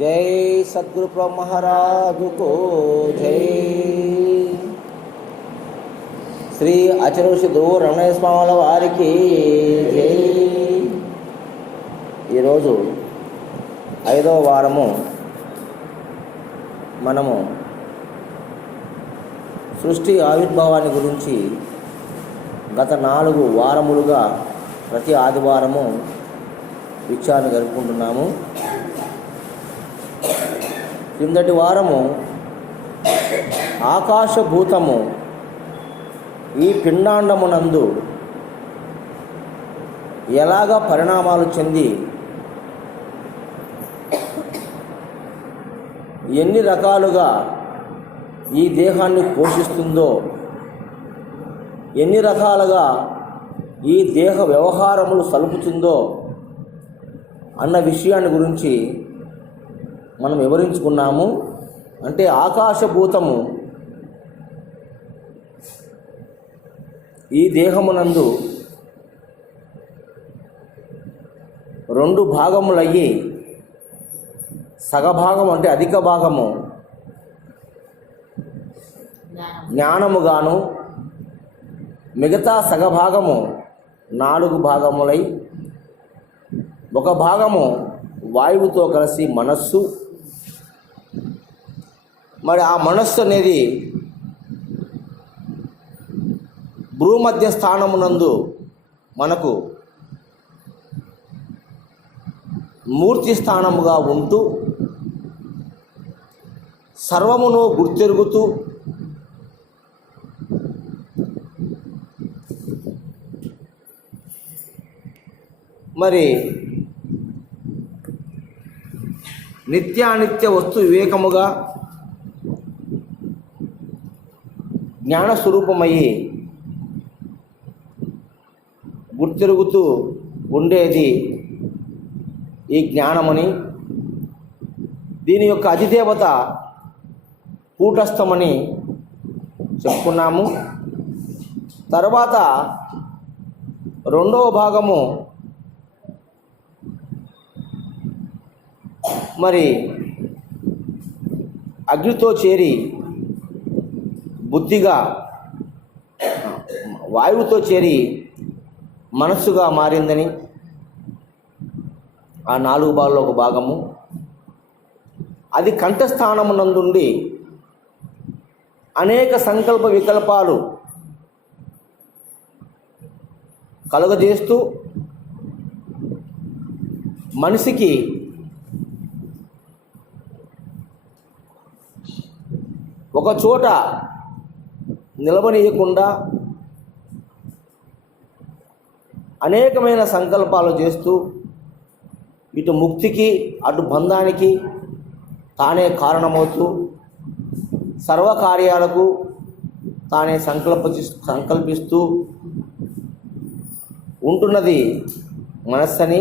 జై సద్గురు ప్రభు మహారాజుకు జై. శ్రీ అచరుషుడు రమణయ్య స్వాముల వారికి జై. ఈరోజు 5వ వారము. మనము సృష్టి ఆవిర్భావాన్ని గురించి గత 4 వారములుగా ప్రతి ఆదివారము విచారణ జరుపుకుంటున్నాము. కిందటి వారము ఆకాశభూతము ఈ పిండాండమునందు ఎలాగ పరిణామాలు చెంది ఎన్ని రకాలుగా ఈ దేహాన్ని పోషిస్తుందో, ఎన్ని రకాలుగా ఈ దేహ వ్యవహారములు సలుపుతుందో అన్న విషయాన్ని గురించి మనం వివరించుకున్నాము. అంటే ఆకాశభూతము ఈ దేహమునందు 2 భాగములయ్యి సగభాగం అంటే అధిక భాగము జ్ఞానముగాను, మిగతా సగభాగము 4 భాగములై ఒక భాగము వాయువుతో కలిసి మనస్సు. మరి ఆ మనస్సు అనేది భూమధ్య స్థానమునందు మనకు మూర్తి స్థానముగా ఉంటూ సర్వమును గుర్తెరుగుతూ మరి నిత్యానిత్య వస్తు వివేకముగా జ్ఞానస్వరూపమయ్యి గుర్తెరుగుతూ ఉండేది ఈ జ్ఞానమని, దీని యొక్క అధిదేవత కూటస్థమని చెప్పుకున్నాము. తర్వాత 2వ భాగము మరి అగ్నితో చేరి బుద్ధిగా, వాయువుతో చేరి మనస్సుగా మారిందని, ఆ 4 భాగాల్లో ఒక భాగము అది కంఠస్థానమునందుండి అనేక సంకల్ప వికల్పాలు కలుగజేస్తూ మనిషికి ఒక చోట నిలవనీయకుండా అనేకమైన సంకల్పాలు చేస్తూ ఇటు ముక్తికి అటు బంధానికి తానే కారణమవుతూ సర్వకార్యాలకు తానే సంకల్పిస్తూ ఉంటున్నది మనస్సని,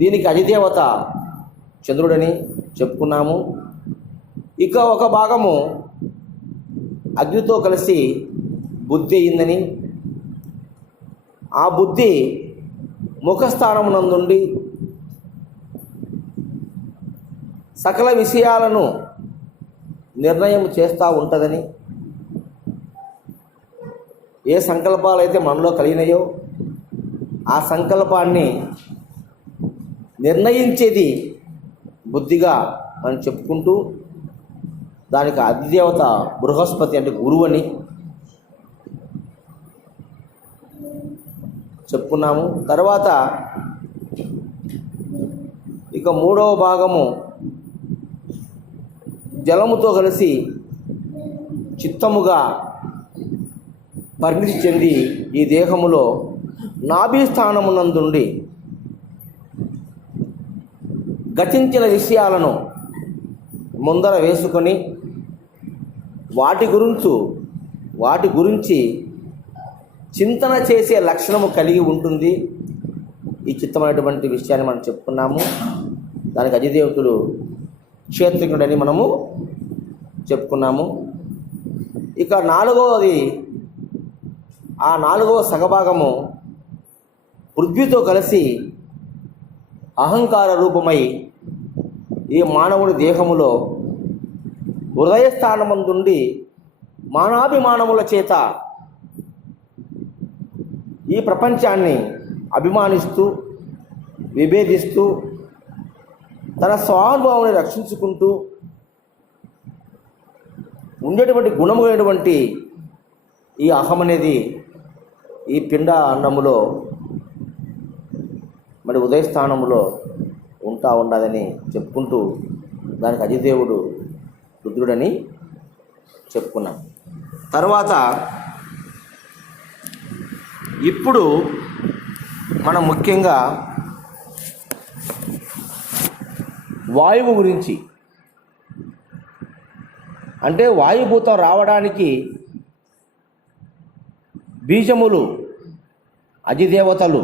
దీనికి అధిదేవత చంద్రుడని చెప్పుకున్నాము. ఇక ఒక భాగము అగ్నితో కలిసి బుద్ధి అయిందని, ఆ బుద్ధి ముఖస్థానమునందుండి సకల విషయాలను నిర్ణయం చేస్తూ ఉంటుందని, ఏ సంకల్పాలు అయితే మనలో కలిగినాయో ఆ సంకల్పాన్ని నిర్ణయించేది బుద్ధిగా మనం చెప్పుకుంటూ, దానికి అధిదేవత బృహస్పతి అంటే గురువు అని చెప్పుకున్నాము. తర్వాత ఇక 3వ భాగము జలముతో కలిసి చిత్తముగా పరిణితి చెంది ఈ దేహములో నాభి స్థానమునందుండి గతించిన విషయాలను ముందర వేసుకొని వాటి గురించి చింతన చేసే లక్షణము కలిగి ఉంటుంది. ఈ చిత్తమైనటువంటి విషయాన్ని మనం చెప్పుకున్నాము. దానికి అధిదేవతుడు క్షేత్రజ్ఞుడని మనము చెప్పుకున్నాము. ఇక 4వది, ఆ 4వ సగభాగము పృథ్వీతో కలిసి అహంకార రూపమై ఈ మానవుడి దేహములో హృదయస్థానమందుండి మానాభిమానముల చేత ఈ ప్రపంచాన్ని అభిమానిస్తూ విభేదిస్తూ తన స్వభావాన్ని రక్షించుకుంటూ ఉండేటువంటి గుణములైనటువంటి ఈ అహం అనేది ఈ పిండ అన్నములో మరి ఉదయస్థానములో ఉంటా ఉన్నదని చెప్పుకుంటూ దానికి అధిదేవుడు రుద్రుడని చెప్పుకున్నాం. తర్వాత ఇప్పుడు మనం ముఖ్యంగా వాయువు గురించి, అంటే వాయుభూతం రావడానికి బీజములు అధిదేవతలు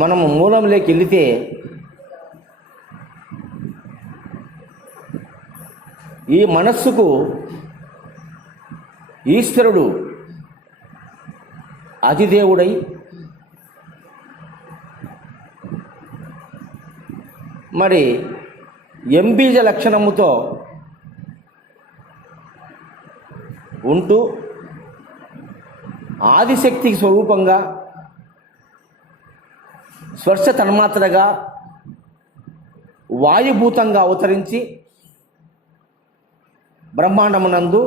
మనము మూలంలోకి వెళితే ఈ మనస్సుకు ఈశ్వరుడు అధిదేవుడై మరి ఎంబీజ లక్షణముతో ఉంటూ ఆదిశక్తికి స్వరూపంగా స్పర్శ తన్మాత్రగా వాయుభూతంగా అవతరించి బ్రహ్మాండమునందు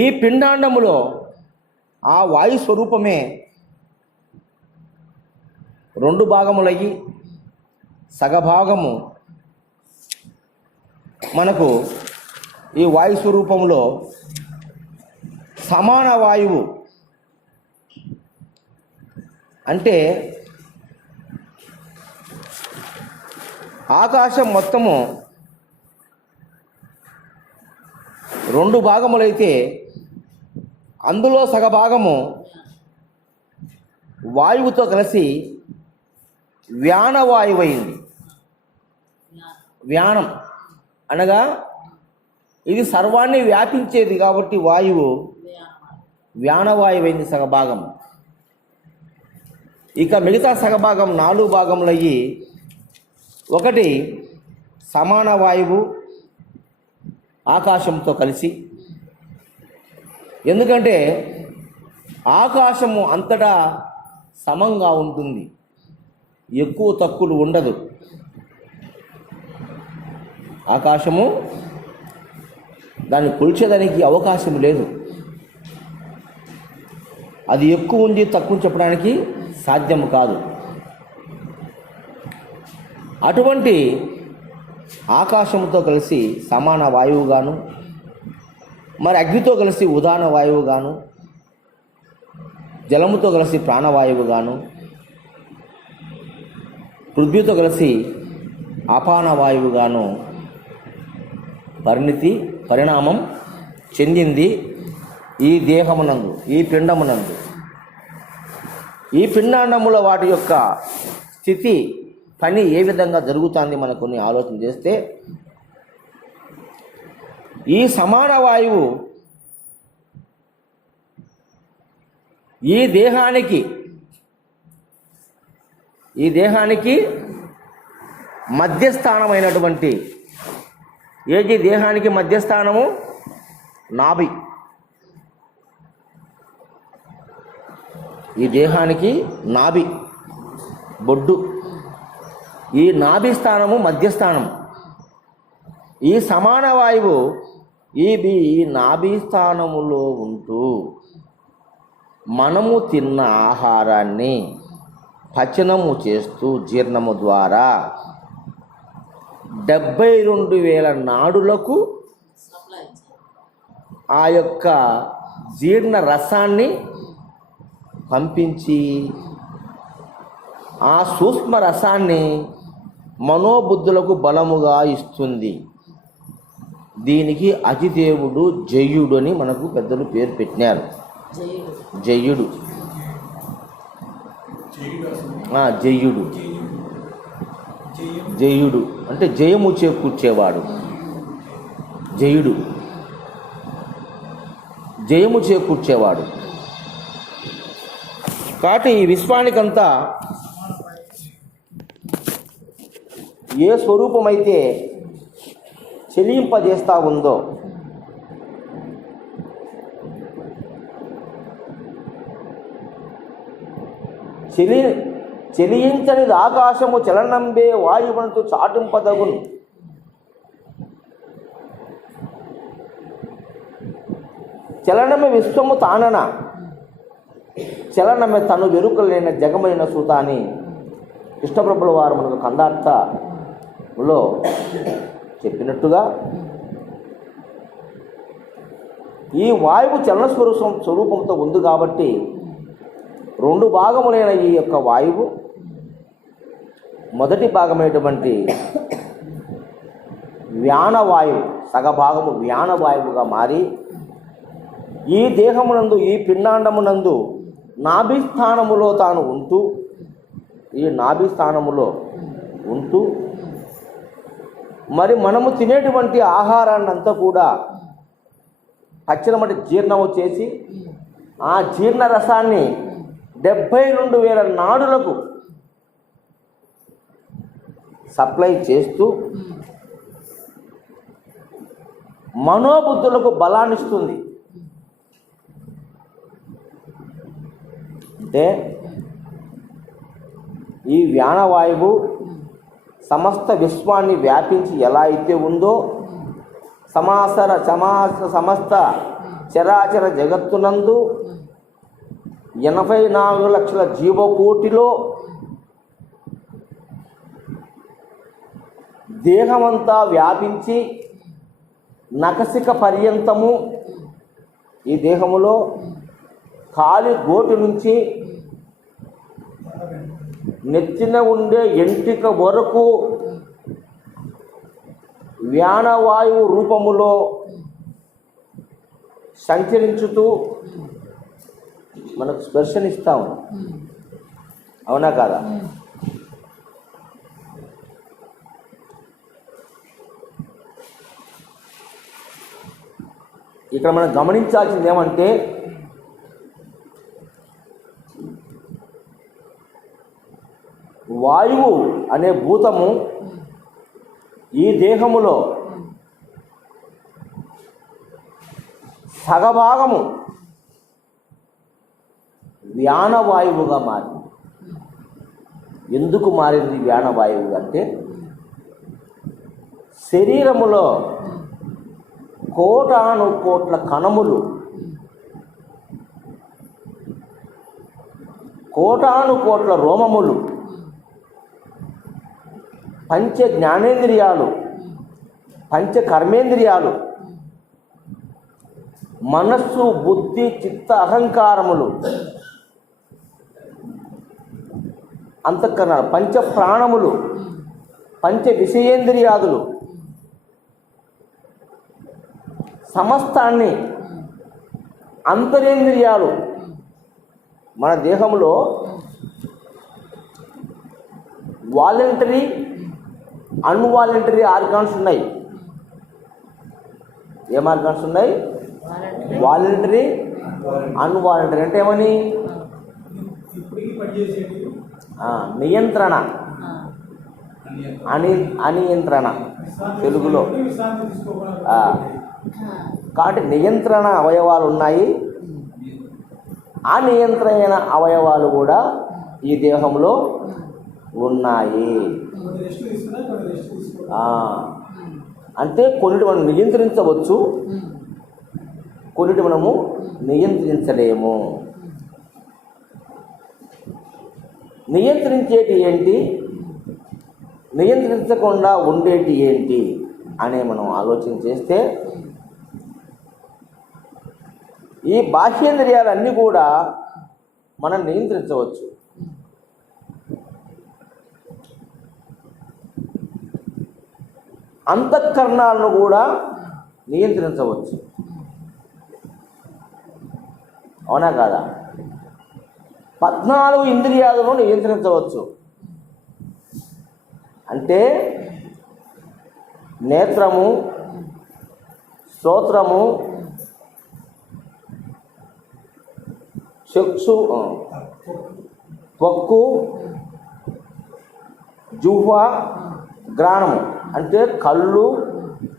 ఈ పిండాండములో ఆ వాయు స్వరూపమే రెండు భాగములయ్యి సగభాగము మనకు ఈ వాయు స్వరూపంలో సమాన వాయువు అంటే ఆకాశం మొత్తము రెండు భాగములైతే అందులో సగభాగము వాయువుతో కలిసి వ్యానవాయువైంది. వ్యానం అనగా ఇది సర్వాన్ని వ్యాపించేది కాబట్టి వాయువు వ్యానవాయువైంది సగభాగం. ఇక మిగతా సగభాగం 4 భాగములయ్యి ఒకటి సమాన వాయువు ఆకాశంతో కలిసి, ఎందుకంటే ఆకాశము అంతటా సమంగా ఉంటుంది, ఎక్కువ తక్కువలు ఉండదు. ఆకాశము దాన్ని కొలిచేదానికి అవకాశం లేదు, అది ఎక్కువ ఉంది తక్కువ చెప్పడానికి సాధ్యము కాదు. అటువంటి ఆకాశంతో కలిసి సమాన వాయువుగాను, మరి అగ్నితో కలిసి ఉదాన వాయువుగాను, జలముతో కలిసి ప్రాణవాయువుగాను, పృథ్వీతో కలిసి అపాన వాయువుగాను పరిణామం చెందింది ఈ దేహమునందు, ఈ పిండమునందు. ఈ పిండాండముల వాటి యొక్క స్థితి పని ఏ విధంగా జరుగుతుంది మనకు కొన్ని ఆలోచన చేస్తే, ఈ సమాన వాయువు ఈ దేహానికి మధ్యస్థానమైనటువంటి, ఏది దేహానికి మధ్యస్థానము? నాభి. ఈ దేహానికి నాభి, బొడ్డు. ఈ నాభి స్థానము మధ్యస్థానం. ఈ సమాన వాయువు ఈ నాభి స్థానములో ఉంటూ మనము తిన్న ఆహారాన్ని పచనము చేస్తూ జీర్ణము ద్వారా 72,000 నాడులకు ఆ యొక్క జీర్ణ రసాన్ని పంపించి ఆ సూక్ష్మ రసాన్ని మనోబుద్ధులకు బలముగా ఇస్తుంది. దీనికి అధిదేవుడు జయుడు అని మనకు పెద్దలు పేరు పెట్టినారు. జయుడు జయుడు జయుడు అంటే జయము చేకూర్చేవాడు. జయుడు జయము చేకూర్చేవాడు. కాబట్టి ఈ విశ్వానికంతా ఏ స్వరూపమైతే చెలింపజేస్తూ ఉందో చెలించనిది ఆకాశము చలనంబే వాయువునంతు చాటింపదగును. చలనమే విశ్వము తానన చలనమే తను వెరుకలేని జగమైన సూత అని కృష్ణప్రభుల వారు మనకు కందార్థలో చెప్పినట్టుగా ఈ వాయువు చలన స్వరూపంతో ఉంది కాబట్టి రెండు భాగములైన ఈ యొక్క వాయువు మొదటి భాగమైనటువంటి వ్యానవాయువు సగభాగము వ్యానవాయువుగా మారి ఈ దేహమునందు ఈ పిండాండమునందు నాభిస్థానములో తాను ఉంటూ ఈ నాభిస్థానములో ఉంటూ మరి మనము తినేటువంటి ఆహారాన్ని అంతా కూడా పచ్చనమటి జీర్ణము చేసి ఆ జీర్ణ రసాన్ని 72,000 నాడులకు సప్లై చేస్తూ మనోబుద్ధులకు బలాన్నిస్తుంది. అంటే ఈ వ్యానవాయువు సమస్త విశ్వాన్ని వ్యాపించి ఎలా అయితే ఉందో సమస్త చరాచర జగత్తునందు 84 లక్షల జీవకోటిలో దేహమంతా వ్యాపించి నఖశిఖ పర్యంతము ఈ దేహములో కాలి గోటు నుంచి నెత్తిన ఉండే ఎంటిక వరకు వ్యానవాయువు రూపములో సంచరించుతూ మనకు స్పర్శనిస్తాము. అవునా కాదా? ఇక్కడ మనం గమనించాల్సింది ఏమంటే వాయువు అనే భూతము ఈ దేహములో సగభాగము వ్యానవాయువుగా మారింది. ఎందుకు మారింది వ్యానవాయువు అంటే శరీరములో కోటాను కోట్ల కణములు కోటాను కోట్ల రోమములు పంచ జ్ఞానేంద్రియాలు పంచ కర్మేంద్రియాలు మనస్సు బుద్ధి చిత్త అహంకారములు అంతఃకరణాలు పంచ ప్రాణములు పంచ విషయేంద్రియాదులు సమస్తాన్ని అంతరేంద్రియాలు మన దేహంలో వాలంటరీ అన్వాలంటరీ ఆర్గాన్స్ ఉన్నాయి. ఏం ఆర్గాన్స్ ఉన్నాయి? వాలంటరీ అన్వాలంటరీ అంటే ఏమని? నియంత్రణ అనియంత్రణ తెలుగులో. కాబట్టి నియంత్రణ అవయవాలు ఉన్నాయి, అనియంత్రణ అవయవాలు కూడా ఈ దేహంలో ఉన్నాయి. అంటే కొన్నిటి మనం నియంత్రించవచ్చు, కొన్నిటి మనము నియంత్రించలేము. నియంత్రించేటి ఏంటి, నియంత్రించకుండా ఉండేటి ఏంటి అనే మనం ఆలోచన చేస్తే ఈ బాహ్యేంద్రియాలన్నీ కూడా మనం నియంత్రించవచ్చు. అంతఃకరణాలను కూడా నియంత్రించవచ్చు. అవునా కాదా? 14 ఇంద్రియాలను నియంత్రించవచ్చు. అంటే నేత్రము, శ్రోత్రము, చక్షు, త్వక్కు, జిహ్వ, గ్రాణము అంటే కళ్ళు,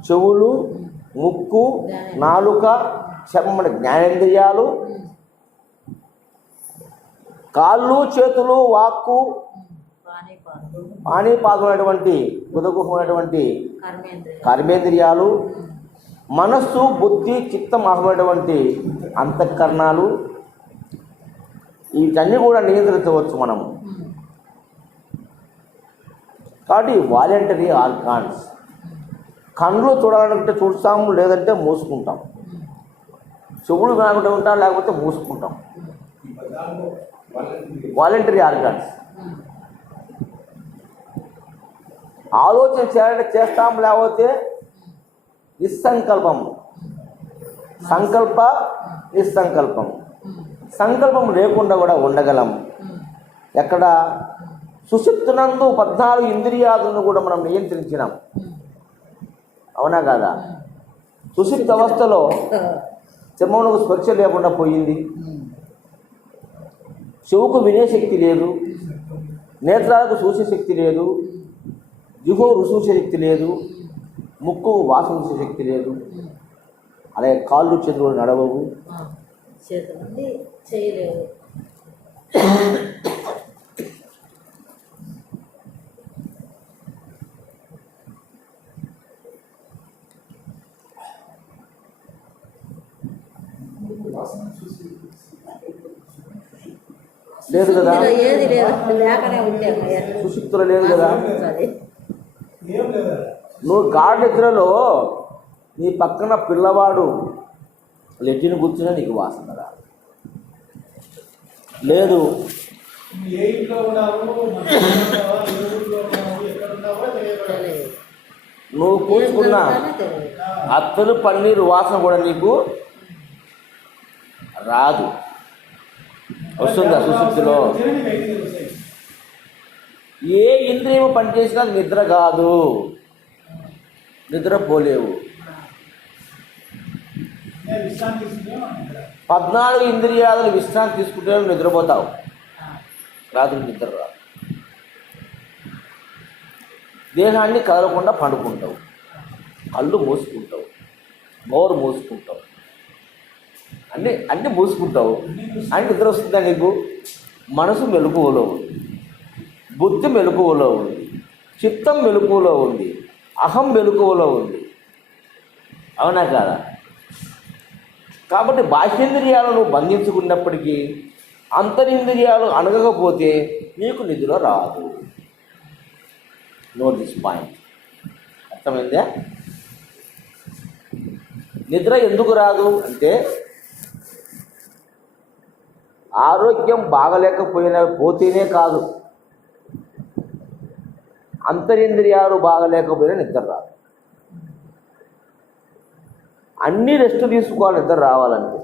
చెవులు, ముక్కు, నాలుక, చర్మం జ్ఞానేంద్రియాలు, కాళ్ళు, చేతులు, వాక్కు, పానీపాదమైనటువంటి గుదగుహమైనటువంటి కర్మేంద్రియాలు, మనస్సు, బుద్ధి, చిత్తం ఆహమైనటువంటి అంతఃకరణాలు, వీటన్నీ కూడా నియంత్రించవచ్చు మనము. కాబట్టి వాలంటరీ ఆర్గాన్స్. కళ్ళు చూడాలంటే చూస్తాము, లేదంటే మూసుకుంటాం. చెవులు కాకుండా ఉంటాం, లేకపోతే మూసుకుంటాం. Voluntary organs. ఆలోచన చేయాలంటే చేస్తాం, లేకపోతే నిస్సంకల్పం. సంకల్ప నిస్సంకల్పం. సంకల్పం లేకుండా కూడా ఉండగలం. ఎక్కడ? సుషుప్తినందు 14 ఇంద్రియాలను కూడా మనం నియంత్రించినాం. అవునా కాదా? సుషుప్తి అవస్థలో చర్మమునకు స్పర్శ లేకుండా పోయింది, చెవుకు వినే శక్తి లేదు, నేత్రాలకు చూసే శక్తి లేదు, జిహ్వకు రుచి చూసే శక్తి లేదు, ముక్కు వాసన చూసే శక్తి లేదు, అలాగే కాళ్ళు చేతులు నడవవు, చేయలేవు. లేదు కదా? సుషుప్తిలో లేదు కదా? నువ్వు గాఢ నిద్రలో నీ పక్కన పిల్లవాడు లెట్టిన కూర్చున్నా నీకు వాసన రాదు. లేదు, నువ్వు కూర్చుకున్న అత్తలు పన్నీరు వాసన కూడా నీకు రాదు. వస్తుందా సుషుప్తిలో? ఏ ఇంద్రియం పనిచేసినా నిద్ర కాదు, నిద్రపోలేవు. 14 ఇంద్రియాలు విశ్రాంతి తీసుకుంటే నిద్రపోతావు, రాత్రి నిద్ర రాదు. దేహాన్ని కదలకుండా పండుకుంటావు, కళ్ళు మూసుకుంటావు, నోరు మూసుకుంటావు, అన్నీ మూసుకుంటావు. అని నిద్ర వస్తుందా నీకు? మనసు మెలకువలో ఉంది, బుద్ధి మెలకువలో ఉంది, చిత్తం మెలకువలో ఉంది, అహం మెలకువలో ఉంది. అవునా కాదా? కాబట్టి బాహ్యేంద్రియాలను బంధించుకున్నప్పటికీ అంతరింద్రియాలు అణగకపోతే నీకు నిద్ర రాదు. Note this point. అర్థమైందా? నిద్ర ఎందుకు రాదు అంటే ఆరోగ్యం పోతేనే కాదు, అంతరింద్రియాలు బాగలేకపోయినా నిద్ర రాదు. అన్నీ రెస్ట్ తీసుకోవాలి నిద్ర రావాలంటే.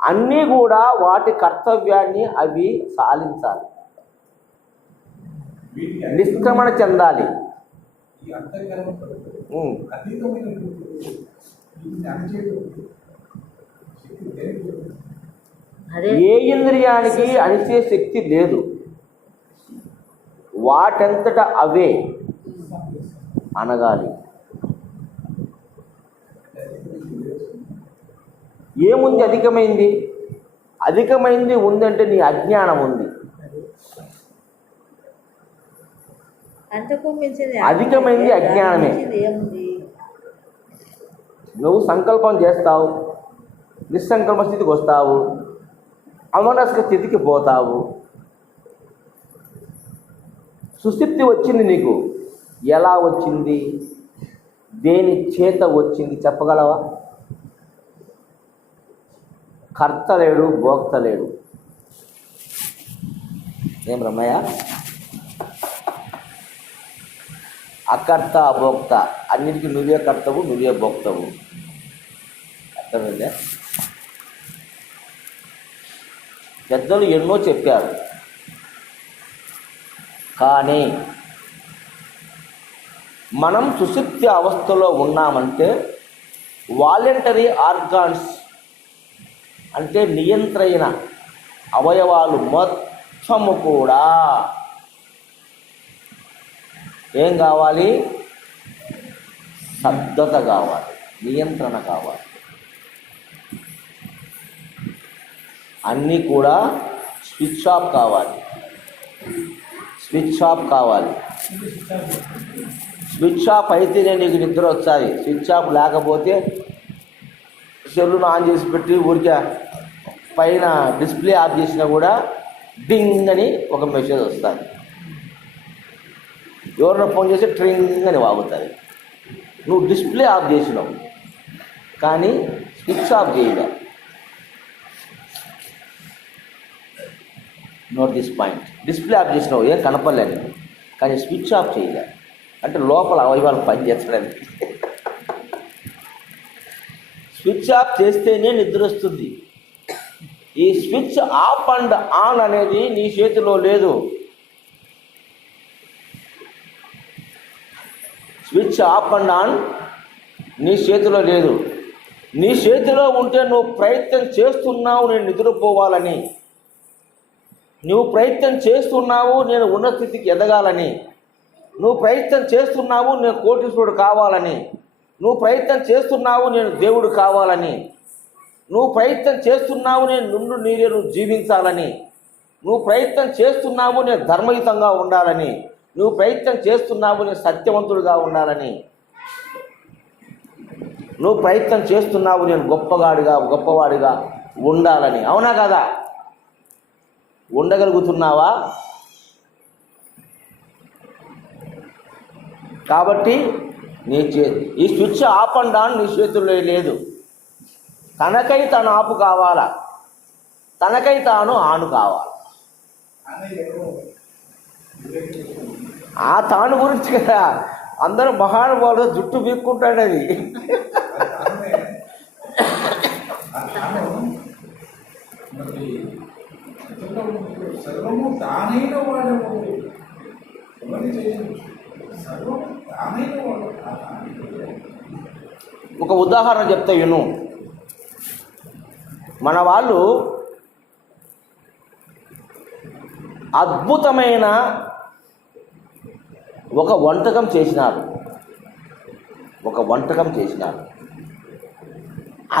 అన్నీ కూడా వాటి కర్తవ్యాన్ని అవి సాధించాలి, నిష్క్రమణ చెందాలి. ఏ ఇంద్రియానికి అణిచే శక్తి లేదు, వాటంతట అవే అనగాలి. ఏముంది? అధికమైంది ఉందంటే నీ అజ్ఞానం ఉంది. అధికమైంది అజ్ఞానమే. నువ్వు సంకల్పం చేస్తావు, నిస్సంకల్ప స్థితికి వస్తావు, అమనస్క స్థితికి పోతావు. సుషుప్తి వచ్చింది నీకు. ఎలా వచ్చింది? దేని చేత వచ్చింది చెప్పగలవా? కర్త లేడు, భోక్త లేడు. ఏం రమయ్య? అకర్త అభోక్త, అన్నిటికీ నువ్వే కర్తవు, నువ్వే భోక్తవు. అర్థమైందా? పెద్దలు ఎన్నో చెప్పారు, కానీ మనం సుషుప్తి అవస్థలో ఉన్నామంటే వాలంటరీ ఆర్గాన్స్ అంటే నియంత్రణ అవయవాలు మొత్తము కూడా ఏం కావాలి? స్తబ్దత కావాలి, నియంత్రణ కావాలి. అన్నీ కూడా స్విచ్ ఆఫ్ కావాలి, స్విచ్ ఆఫ్ కావాలి. స్విచ్ ఆఫ్ అయితేనే నీకు నిద్ర వచ్చాయి. స్విచ్ ఆఫ్ లేకపోతే సెల్లును ఆన్ చేసి పెట్టి ఊరికే పైన డిస్ప్లే ఆఫ్ చేసినా కూడా డింగ్ అని ఒక మెసేజ్ వస్తుంది. ఎవరైనా ఫోన్ చేస్తే ట్రింగ్ అని వాగుతుంది. నువ్వు డిస్ప్లే ఆఫ్ చేసినావు కానీ స్విచ్ ఆఫ్ చేయగా. Note this point. Display of చేసినావు, ఏం కనపడలేదు, కానీ స్విచ్ ఆఫ్ చేయలే అంటే లోపల అవయవాలు పనిచేస్తలేదు. స్విచ్ ఆఫ్ చేస్తేనే నిద్ర వస్తుంది. ఈ స్విచ్ ఆఫ్ అండ్ ఆన్ అనేది నీ చేతిలో లేదు. స్విచ్ ఆఫ్ అండ్ ఆన్ నీ చేతిలో లేదు. నీ చేతిలో ఉంటే నువ్వు ప్రయత్నం చేస్తున్నావు నేను నిద్రపోవాలని, నువ్వు ప్రయత్నం చేస్తున్నావు నేను ఉన్నత స్థితికి ఎదగాలని, నువ్వు ప్రయత్నం చేస్తున్నావు నేను కోటీశ్వరుడు కావాలని, నువ్వు ప్రయత్నం చేస్తున్నావు నేను దేవుడు కావాలని, నువ్వు ప్రయత్నం చేస్తున్నావు నేను నుండు నీరేను జీవించాలని, నువ్వు ప్రయత్నం చేస్తున్నావు నేను ధర్మయుతంగా ఉండాలని, నువ్వు ప్రయత్నం చేస్తున్నావు నేను సత్యవంతుడిగా ఉండాలని, నువ్వు ప్రయత్నం చేస్తున్నావు నేను గొప్పవాడిగా ఉండాలని. అవునా కదా? ఉండగలుగుతున్నావా? కాబట్టి ఈ స్విచ్ ఆఫ్ అండ్ ఆన్ నీ చేతుల్లో లేదు. తనకై తాను ఆపు కావాలా, తనకై తాను ఆను కావాలి. ఆ తాను గురించి కదా అందరూ మహానుభావులు జుట్టు బీక్కుంటాడు. అది సర్వము తానైన వాడు, సర్వము తానైన వాడు. ఒక ఉదాహరణ చెప్తా విను. మన వాళ్ళు అద్భుతమైన ఒక వంటకం చేసినారు.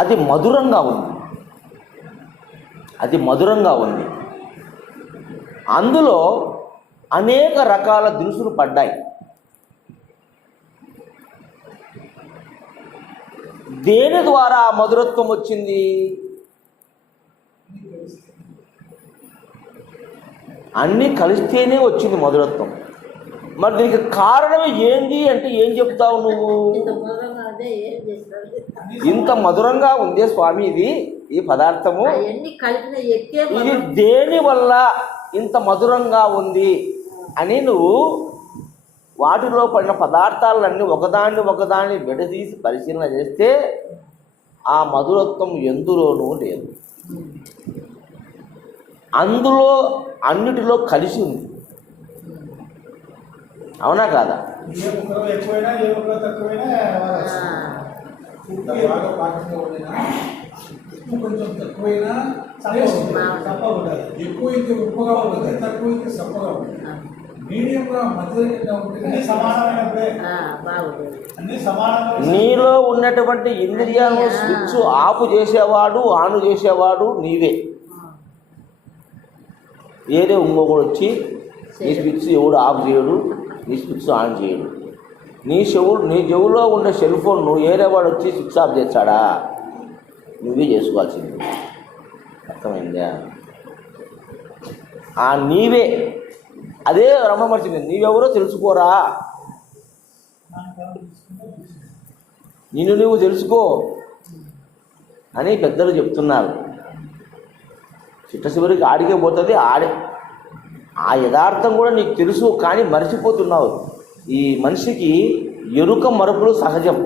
అది మధురంగా ఉంది. అందులో అనేక రకాల దినుసులు పడ్డాయి. దేని ద్వారా ఆ మధురత్వం వచ్చింది? అన్నీ కలిస్తేనే వచ్చింది మధురత్వం. మరి దీనికి కారణం ఏంది అంటే ఏం చెప్తావు నువ్వు? ఇంత మధురంగా ఉందే స్వామి ఈ పదార్థము, ఇది దేని వల్ల ఇంత మధురంగా ఉంది అని నువ్వు వాటిలో పడిన పదార్థాలన్నీ ఒకదాన్ని విడదీసి పరిశీలన చేస్తే ఆ మధురత్వం ఎందులోనూ లేదు. అందులో అన్నిటిలో కలిసి ఉంది. అవునా కాదా? కొంచెం తక్కువైనా ఎక్కువైతే ఉప్పుగా ఉంటుంది, తక్కువైతే సప్పగా ఉంటుంది. మీడియంగా మధ్యలో ఉంటుంది. నీలో ఉన్నటువంటి ఇంద్రియాలను స్విచ్ ఆఫ్ చేసేవాడు ఆను చేసేవాడు నీవే. ఏదో ఇంకొకడు వచ్చి నీ స్విచ్ ఎవడు ఆఫ్ చేయడు, నీ స్విచ్ ఆన్ చేయడు. నీ చెవులో ఉండే సెల్ ఫోన్ నువ్వు ఏరేవాడు వచ్చి స్విచ్ ఆఫ్ చేస్తాడా? నువ్వే చేసుకోవాల్సింది. అర్థమైందా? ఆ నీవే, అదే రమ్మమర్చింది. నీవెవరో తెలుసుకోరా, నిన్ను నువ్వు తెలుసుకో అని పెద్దలు చెప్తున్నారు. చిట్ట చివరికి ఆడికే పోతుంది. ఆ యథార్థం కూడా నీకు తెలుసు, కానీ మర్చిపోతున్నావు. ఈ మనిషికి ఎరుక మరపులు సహజం.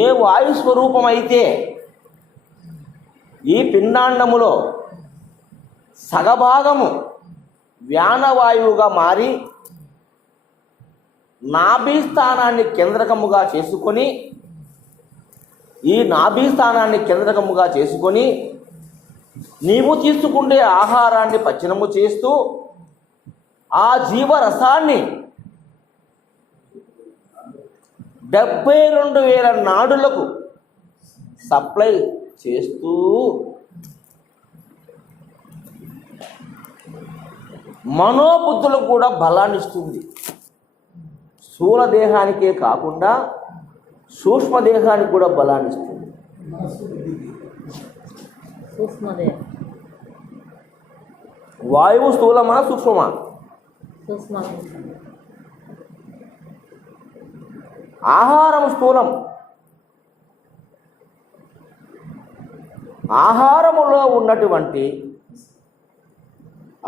ఏ వాయు స్వరూపం అయితే ఈ పిండాండములో సగభాగము వ్యానవాయువుగా మారి నాభీస్థానాన్ని కేంద్రకముగా చేసుకొని, ఈ నాభీస్థానాన్ని కేంద్రకముగా చేసుకొని నీవు తీసుకుంటే ఆహారాన్ని పచనము చేస్తూ ఆ జీవరసాన్ని 72,000 నాడులకు సప్లై చేస్తూ మనోబుద్ధులకు కూడా బలాన్ని ఇస్తుంది. స్థూల దేహానికే కాకుండా సూక్ష్మదేహానికి కూడా బలాన్ని ఇస్తుంది. మనస్సు బుద్ధికి సూక్ష్మదేహం వాయువు స్థూలమా సూక్ష్మమా? సూక్ష్మ ఆహారం స్థూలం. ఆహారములో ఉన్నటువంటి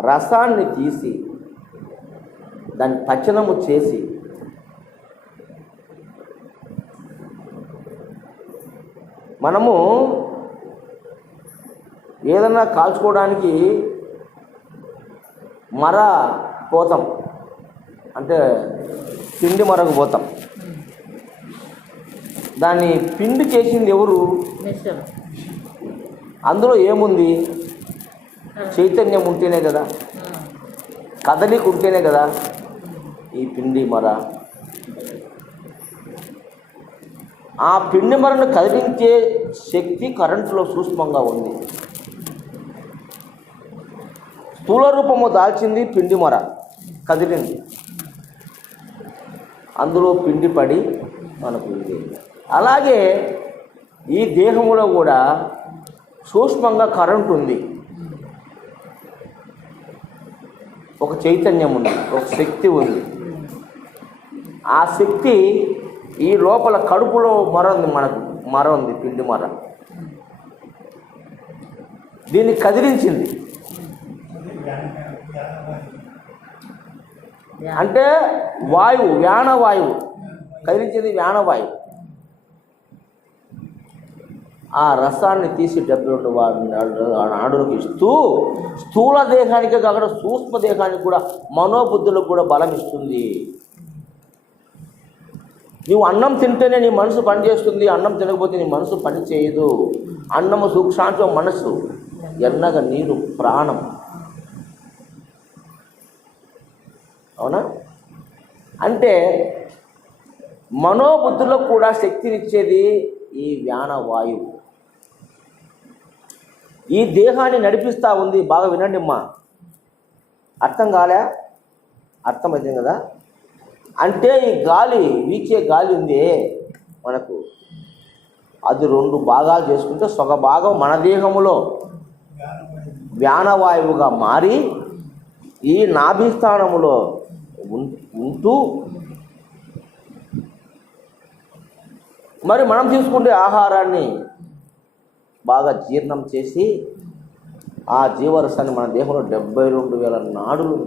రసాన్ని తీసి దాన్ని పచనము చేసి మనము ఏదన్నా కాల్చుకోవడానికి మర పోతాం, అంటే పిండి మరకు పోతాం. దాన్ని పిండి చేసింది ఎవరు? మిశ్రమం అందులో ఏముంది? చైతన్యం ఉంటేనే కదా, కదలిక ఉంటేనే కదా ఈ పిండి మర. ఆ పిండి మరను కదిలించే శక్తి కరెంటులో సూక్ష్మంగా ఉంది. స్థూల రూపము దాల్చింది పిండి మర, కదిలింది, అందులో పిండి పడి మనకు ఇది. అలాగే ఈ దేహంలో కూడా సూక్ష్మంగా కరెంటు ఉంది, ఒక చైతన్యం ఉంది, ఒక శక్తి ఉంది. ఆ శక్తి ఈ లోపల కడుపులో మర ఉంది, మనకు మర ఉంది, పిండి మర. దీన్ని కదిలించింది. అంటే వాయువు, వ్యానవాయువు కదిలించింది, వ్యానవాయువు. ఆ రసాన్ని తీసి 72 నాడులకు ఇస్తూ స్థూల దేహానికి కాకుండా సూక్ష్మ దేహానికి కూడా మనోబుద్ధులకు కూడా బలం ఇస్తుంది. నువ్వు అన్నం తింటేనే నీ మనసు పనిచేస్తుంది, అన్నం తినకపోతే నీ మనసు పని చేయదు. అన్నము సూక్ష్మాంశం మనస్సు, ఎన్నగా నీరు ప్రాణం. అవునా? అంటే మనోబుద్ధులకు కూడా శక్తినిచ్చేది ఈ వ్యానవాయువు. ఈ దేహాన్ని నడిపిస్తూ ఉంది. బాగా వినండి అమ్మా, అర్థం కాలే? అర్థమైంది కదా? అంటే ఈ గాలి, వీచే గాలి ఉంది మనకు, అది 2 భాగాలు చేసుకుంటే సొగ భాగం మన దేహములో వ్యానవాయువుగా మారి ఈ నాభిస్థానములో ఉంటూ, మరి మనం తీసుకుంటే ఆహారాన్ని బాగా జీర్ణం చేసి ఆ జీవరసాన్ని మన దేహంలో 72,000 నాడులు,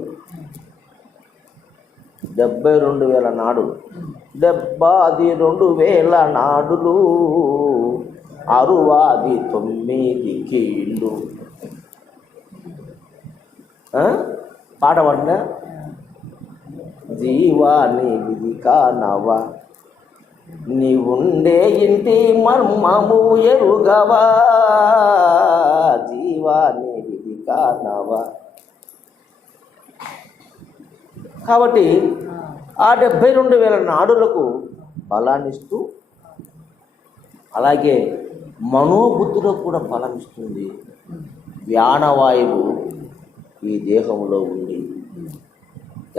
72,000 నాడులు, 72,000 నాడులు, 69 కీళ్ళు. పాట పడినా జీవాని విధి కానవా, నీవుండే ఇంటి మర్మము ఎరుగవా, జీవాని విధి కానవా. కాబట్టి ఆ 72,000 నాడులకు బలాన్నిస్తూ, అలాగే మనోబుద్ధులకు కూడా బలం ఇస్తుంది. వ్యానవాయువు ఈ దేహంలో ఉంది.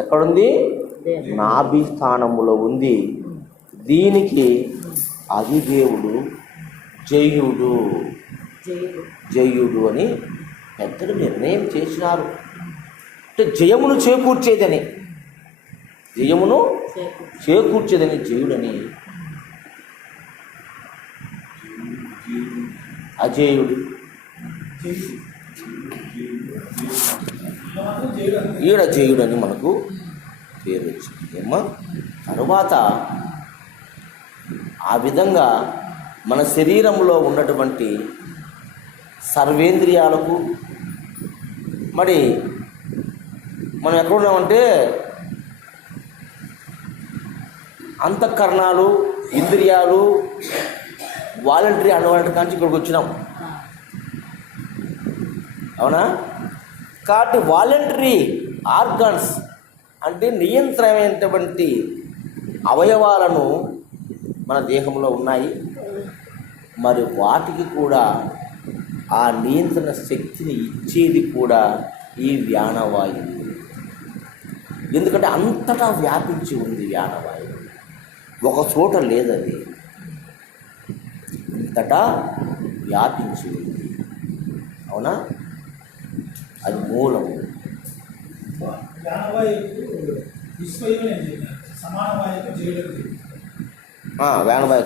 ఎక్కడుంది? నాభి స్థానములో ఉంది. దీనికి అధిదేవుడు జయుడు, జయుడు అని పెద్దలు నిర్ణయం చేసినారు. అంటే జయమును చేకూర్చేదని, జయమును చేకూర్చేదని జయుడని. అజేయుడు ఈడ జయుడని మనకు పేరు వచ్చింది ఏమ్మా. తరువాత ఆ విధంగా మన శరీరంలో ఉన్నటువంటి సర్వేంద్రియాలకు, మరి మనం ఎక్కడున్నామంటే అంతఃకరణాలు, ఇంద్రియాలు, వాలంటరీ అన్వాలంటరీ కానీ ఇక్కడికి వచ్చినాం. అవునా? కాబట్టి వాలంటరీ ఆర్గన్స్ అంటే నియంత్రణమైనటువంటి అవయవాలను మన దేహంలో ఉన్నాయి. మరి వాటికి కూడా ఆ నియంత్రణ శక్తిని ఇచ్చేది కూడా ఈ వ్యానవాయువు. ఎందుకంటే అంతటా వ్యాపించి ఉంది వ్యానవాయువు, ఒక చోట లేదది, అంతటా వ్యాపించి ఉంది. అవునా? అది మూలము. ప్రాణవాయువుకు విశ్వయుని అని చెప్పారు, సమానవాయువుకు జయులకు వ్యానవాయు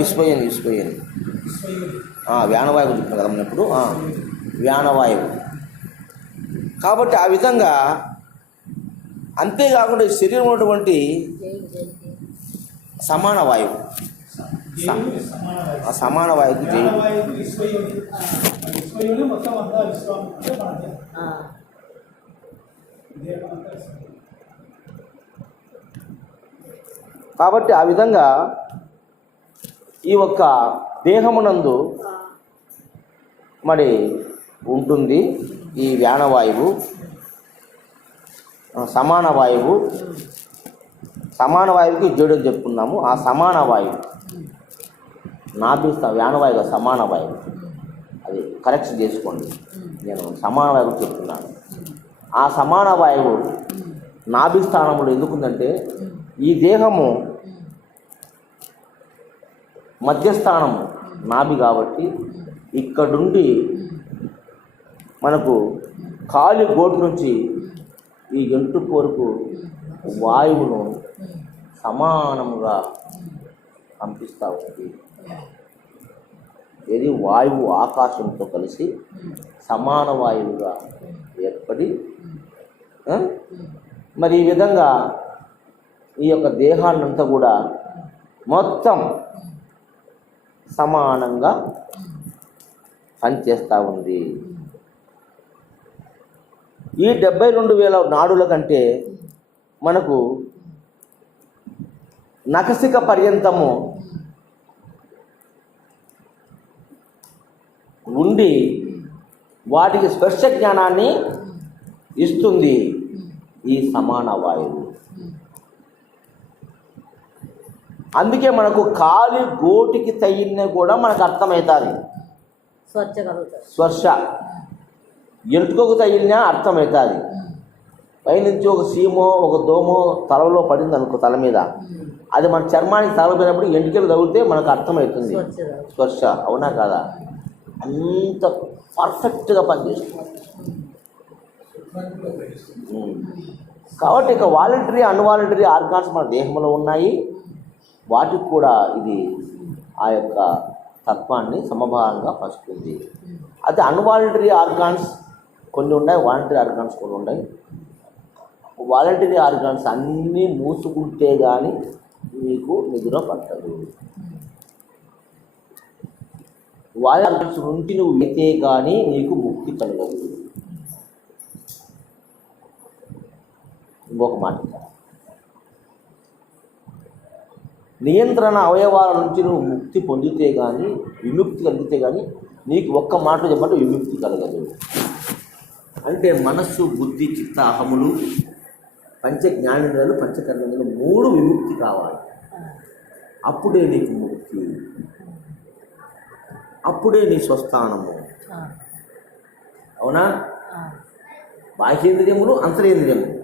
విశ్వయని విశ్వయుని వ్యానవాయువు చెప్తున్నా కదా మనం ఇప్పుడు వ్యానవాయువు. కాబట్టి ఆ విధంగా, అంతేకాకుండా ఈ శరీరం ఉన్నటువంటి సమాన వాయువు, దేవుని సమానవాయువు, ఆ సమాన వాయువుకి జైలు. ప్రాణవాయువుకు విశ్వయుని, విశ్వయుని మొత్తం అంతా విశ్వం అంటే మన దేహం. దేహం అంతా విశ్వం. కాబట్టి ఆ విధంగా ఈ ఒక్క దేహమునందు మరి ఉంటుంది ఈ వ్యానవాయువు, సమాన వాయువు. సమాన వాయువుకి జోడు అని చెప్పుకున్నాము. ఆ సమాన వాయువు నాభిస్తా వ్యానవాయువు సమాన వాయువు, అది కరెక్షన్ చేసుకోండి, నేను సమాన వాయువు చెప్తున్నాను. ఆ సమాన వాయువు నాభిస్థానంలో ఎందుకుందంటే, ఈ దేహము మధ్యస్థానము నాభి కాబట్టి ఇక్కడుండి మనకు కాలి గోటు నుంచి ఈ ఎంట్రుకు వరకు వాయువును సమానముగా పంపిస్తూ ఉంది. ఇది వాయువు ఆకాశంతో కలిసి సమాన వాయువుగా ఏర్పడి మరి ఈ విధంగా ఈ యొక్క దేహాన్నంతా కూడా మొత్తం సమానంగా పనిచేస్తూ ఉంది. ఈ 72,000 నాడుల కంటే మనకు నఖశిఖ పర్యంతము ఉండి వాటికి స్పర్శ జ్ఞానాన్ని ఇస్తుంది ఈ సమాన వాయువు. అందుకే మనకు కాలి గోటికి తగిలిన కూడా మనకు అర్థమవుతుంది. స్పర్శ ఎంటుకకు తగిలినా అర్థమవుతుంది. పైనుంచి ఒక సీమో ఒక దోమో తలలో పడింది అనుకో, తల మీద, అది మన చర్మానికి తగలిపోయినప్పుడు ఎంటికలు తగిలితే మనకు అర్థమవుతుంది స్పర్శ. అవునా కాదా? అంత పర్ఫెక్ట్గా పనిచేస్తుంది. కాబట్టి ఇక వాలంటరీ అన్వాలంటరీ ఆర్గాన్స్ మన దేహంలో ఉన్నాయి. వాటికి కూడా ఇది ఆ యొక్క తత్వాన్ని సమభాగంగా పంచుతుంది. అయితే అన్వాలంటరీ ఆర్గాన్స్ కొన్ని ఉన్నాయి, వాలంటరీ ఆర్గాన్స్ కొన్ని ఉన్నాయి. వాలంటరీ ఆర్గాన్స్ అన్నీ మూసుకుంటే కానీ మీకు నిద్ర పట్టదు. వాలంటరీస్ నుంచి నువ్వు అయితే కానీ నీకు ముక్తి కలగదు. ఇంకొక మాట, నియంత్రణ అవయవాల నుంచి నువ్వు ముక్తి పొందితే కానీ, విముక్తి కలిగితే కానీ నీకు ఒక్క మాట చెప్పంటే విముక్తి కలగదు. అంటే మనస్సు, బుద్ధి, చిత్త, అహములు, పంచ జ్ఞానేంద్రియాలు, పంచకర్మేంద్రియాలు 3 విముక్తి కావాలి. అప్పుడే నీకు ముక్తి, అప్పుడే నీ స్వస్థానము. అవునా? బాహ్యేంద్రియములు, అంతరేంద్రియములు,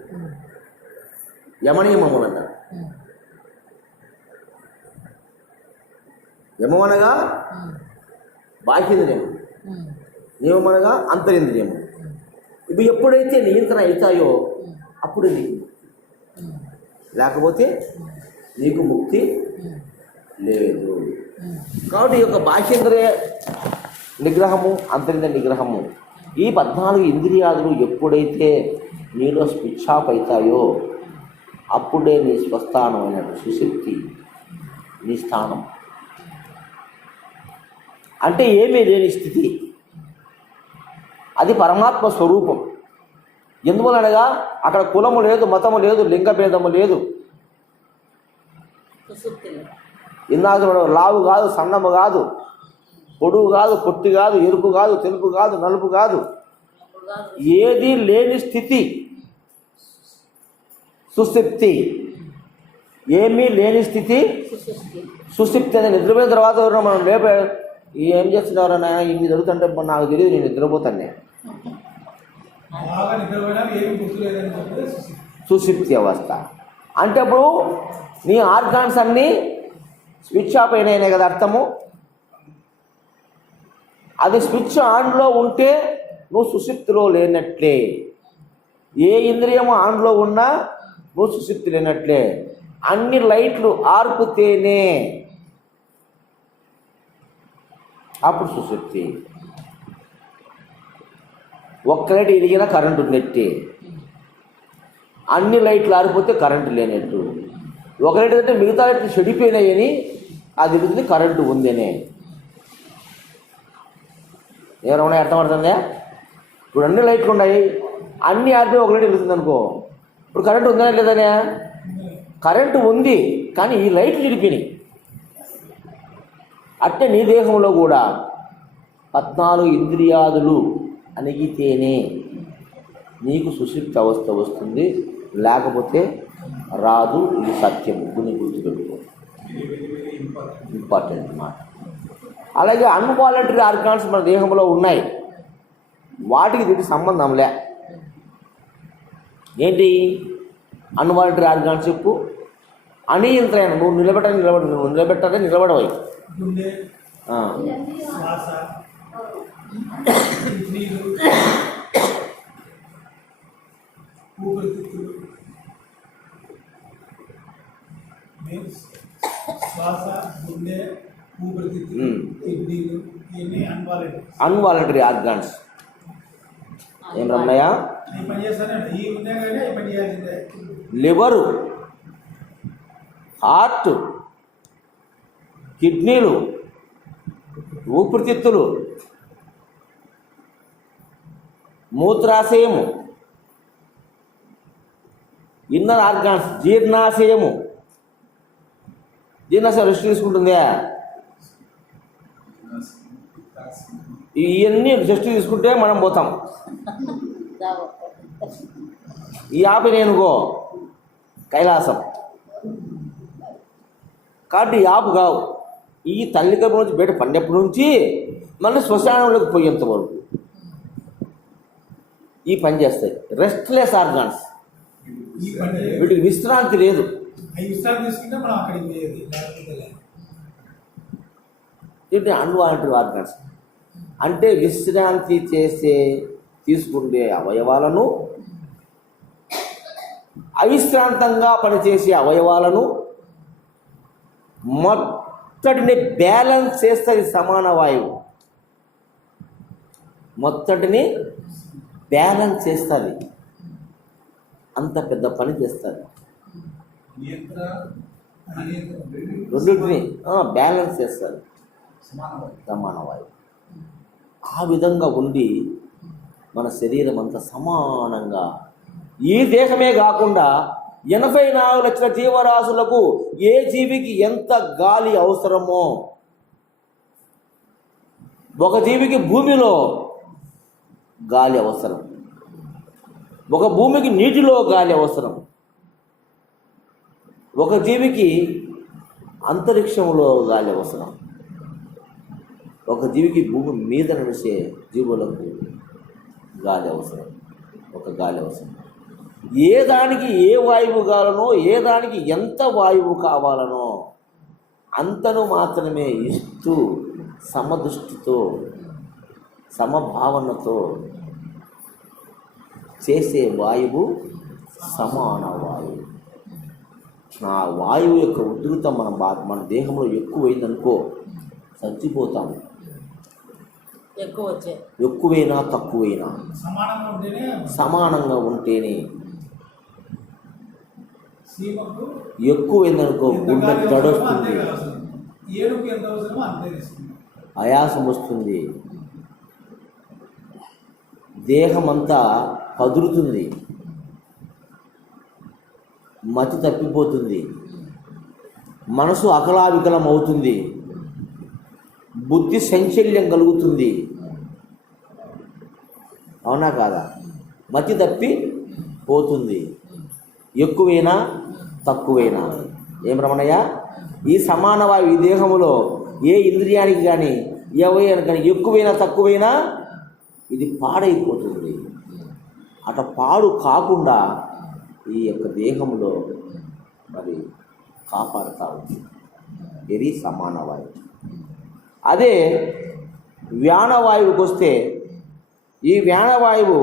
యమనియమములు అంటారు. యమమనగా బాహ్యేంద్రియము, నియమనగా అంతరేంద్రియము. ఇవి ఎప్పుడైతే నియంత్రణ అవుతాయో అప్పుడు నీకు ముక్తి, లేకపోతే నీకు ముక్తి లేదు. కాబట్టి ఈ యొక్క బాహ్యేంద్రియ నిగ్రహము, అంతరింద్రియ నిగ్రహము, ఈ 14 ఇంద్రియాలు ఎప్పుడైతే నీలో స్విచ్ ఆఫ్ అవుతాయో అప్పుడే నీ స్వస్థానమైన సుశక్తి నీ స్థానం. అంటే ఏమీ లేని స్థితి, అది పరమాత్మ స్వరూపం. ఎందువలనగా అక్కడ కులము లేదు, మతము లేదు, లింగభేదము లేదు. ఇందాక లావు కాదు, సన్నము కాదు, పొడుగు కాదు, పొట్టి కాదు, ఎరుపు కాదు, తెలుపు కాదు, నలుపు కాదు, ఏది లేని స్థితి సుషుప్తి. ఏమీ లేని స్థితి సుశక్తి. సుషుప్తి అనేది. నిద్రపోయిన తర్వాత ఎవరైనా మనం ఏం చేస్తున్నారన్నా ఇన్ని జరుగుతుంటే నాకు తెలియదు, నేను నిద్రపోతాను. బాగా నిద్రపోయినా ఏమి గుర్తులేదని చెప్పేది సుశుద్ధి. సుషుప్తి అవస్థ అంటే అప్పుడు నీ ఆర్గాన్స్ అన్నీ స్విచ్ ఆఫ్ అయినాయనే కదా అర్థము. అది స్విచ్ ఆన్లో ఉంటే నువ్వు సుషుప్తిలో లేనట్లే. ఏ ఇంద్రియము ఆన్లో ఉన్నా నువ్వు సుషుప్తి లేనట్లే. అన్ని లైట్లు ఆర్పితేనే అప్పుడు సుషుప్తి. ఒక్క లైట్ ఇరిగినా కరెంటు ఉన్నట్టే. అన్ని లైట్లు ఆరిపోతే కరెంటు లేనట్టు. ఒక లైట్ అంటే మిగతా లైట్లు చెడిపోయినాయని అది ఇరుగుతుంది, కరెంటు ఉందనే. ఏమైనా అర్థమవుతుందా? ఇప్పుడు అన్ని లైట్లు ఉన్నాయి, అన్ని ఆరిపోయి ఒక లైట్ వెళ్తుంది అనుకో, ఇప్పుడు కరెంటు ఉందనే లేదనే? కరెంటు ఉంది, కానీ ఈ లైట్లు చెడిపోయినాయి. అట్టే నీ దేహంలో కూడా 14 ఇంద్రియాదులు అణిగితేనే నీకు సుషుప్తి అవస్థ వస్తుంది, లేకపోతే రాదు. ఇది సత్యము, గుని గుర్తుపెట్టుకో. ఇంపార్టెంట్ మాట. అలాగే అన్వాలంటరీ ఆర్గాన్స్ మన దేహంలో ఉన్నాయి, వాటికి దీనికి సంబంధంలే. ఏంటి అన్వాలంటరీ ఆర్గాన్స్ చెప్పు? అనియంత్రణ. నువ్వు నిలబెట్టాలి, నిలబడవై. గుండె, శ్వాస, కిడ్నీలు, ఊపిరితిత్తులు, శ్వాస, గుండె, ఊపిరితిత్తులు, కిడ్నీలు, ఇవన్నీ అన్వాలంటరీ ఆర్గాన్స్. ఏం రమ్మయ్య? ఈ పని చేస్తానండి, ఈ ఉన్నాయి కానీ ఈ పని చేయాల్సిందే. లివరు, హార్ట్, కిడ్నీలు, ఊపిరితిత్తులు, మూత్రాశయము, ఇన్నర్ ఆర్గాన్స్, జీర్ణాశయము. జీర్ణాశయం రెస్ట్ తీసుకుంటుందా? ఇవన్నీ రెస్ట్ తీసుకుంటే మనం పోతాం. ఈ ఆపి నేనుకో కైలాసం. కాబట్టి ఈ ఆపు కావు. ఈ తల్లి కడుపు నుంచి బయట పడినప్పటి నుంచి మళ్ళీ శ్మశానంలోకి పోయేంత వరకు ఈ పని చేస్తాయి. రెస్ట్లెస్ ఆర్గాన్స్, ఈ పని వీటికి విశ్రాంతి లేదు. అవి విశ్రాంతి తీసుకుంటే మనం అక్కడికి పోయేది, లేకపోతే లేదు. ఇది అన్వాలంటరీ ఆర్గాన్స్ అంటే విశ్రాంతి తీసుకుంటే అవయవాలను, అవిశ్రాంతంగా పనిచేసే అవయవాలను మొత్తటిని బ్యాలెన్స్ చేస్తుంది సమాన వాయువు. మొత్తటిని బ్యాలెన్స్ చేస్తుంది, అంత పెద్ద పని చేస్తుంది. రెండింటిని బ్యాలెన్స్ చేస్తుంది సమాన వాయువు. ఆ విధంగా ఉండి మన శరీరం అంతా సమానంగా, ఈ దేహమే కాకుండా 84 లక్షల జీవరాశులకు ఏ జీవికి ఎంత గాలి అవసరమో, ఒక జీవికి భూమిలో గాలి అవసరం, ఒక భూమికి నీటిలో గాలి అవసరం, ఒక జీవికి అంతరిక్షంలో గాలి అవసరం, ఒక జీవికి భూమి మీద నడిచే జీవులకు గాలి అవసరం, ఒక గాలి అవసరం. ఏ దానికి ఏ వాయువు కావాలనో, ఏ దానికి ఎంత వాయువు కావాలనో అంతను మాత్రమే ఇస్తూ సమదృష్టితో, సమభావనతో చేసే వాయువు సమాన వాయువు. ఆ వాయువు యొక్క ఉధృత మన దేహంలో ఎక్కువైందనుకో చచ్చిపోతాము. ఎక్కువైనా తక్కువైనా సమానంగా ఉంటేనే. ఎక్కువైందనుకో గుండె తడొస్తుంది, ఆయాసం వస్తుంది, దేహం అంతా కదులుతుంది, మతి తప్పిపోతుంది, మనసు అకలావికలం అవుతుంది, బుద్ధి సంచల్యం కలుగుతుంది. అవునా కాదా? మతి తప్పి పోతుంది. ఎక్కువైనా తక్కువైనా. ఏం రమణయ్య, ఈ సమాన వాయువు ఈ దేహములో ఏ ఇంద్రియానికి కానీ ఎవరైనా కానీ ఎక్కువైనా తక్కువైనా ఇది పాడైపోతుంది. అట పాడు కాకుండా ఈ యొక్క దేహంలో మరి కాపాడుతూ ఉంది. ఇది సమాన వాయువు. అదే వ్యానవాయువుకి వస్తే ఈ వ్యానవాయువు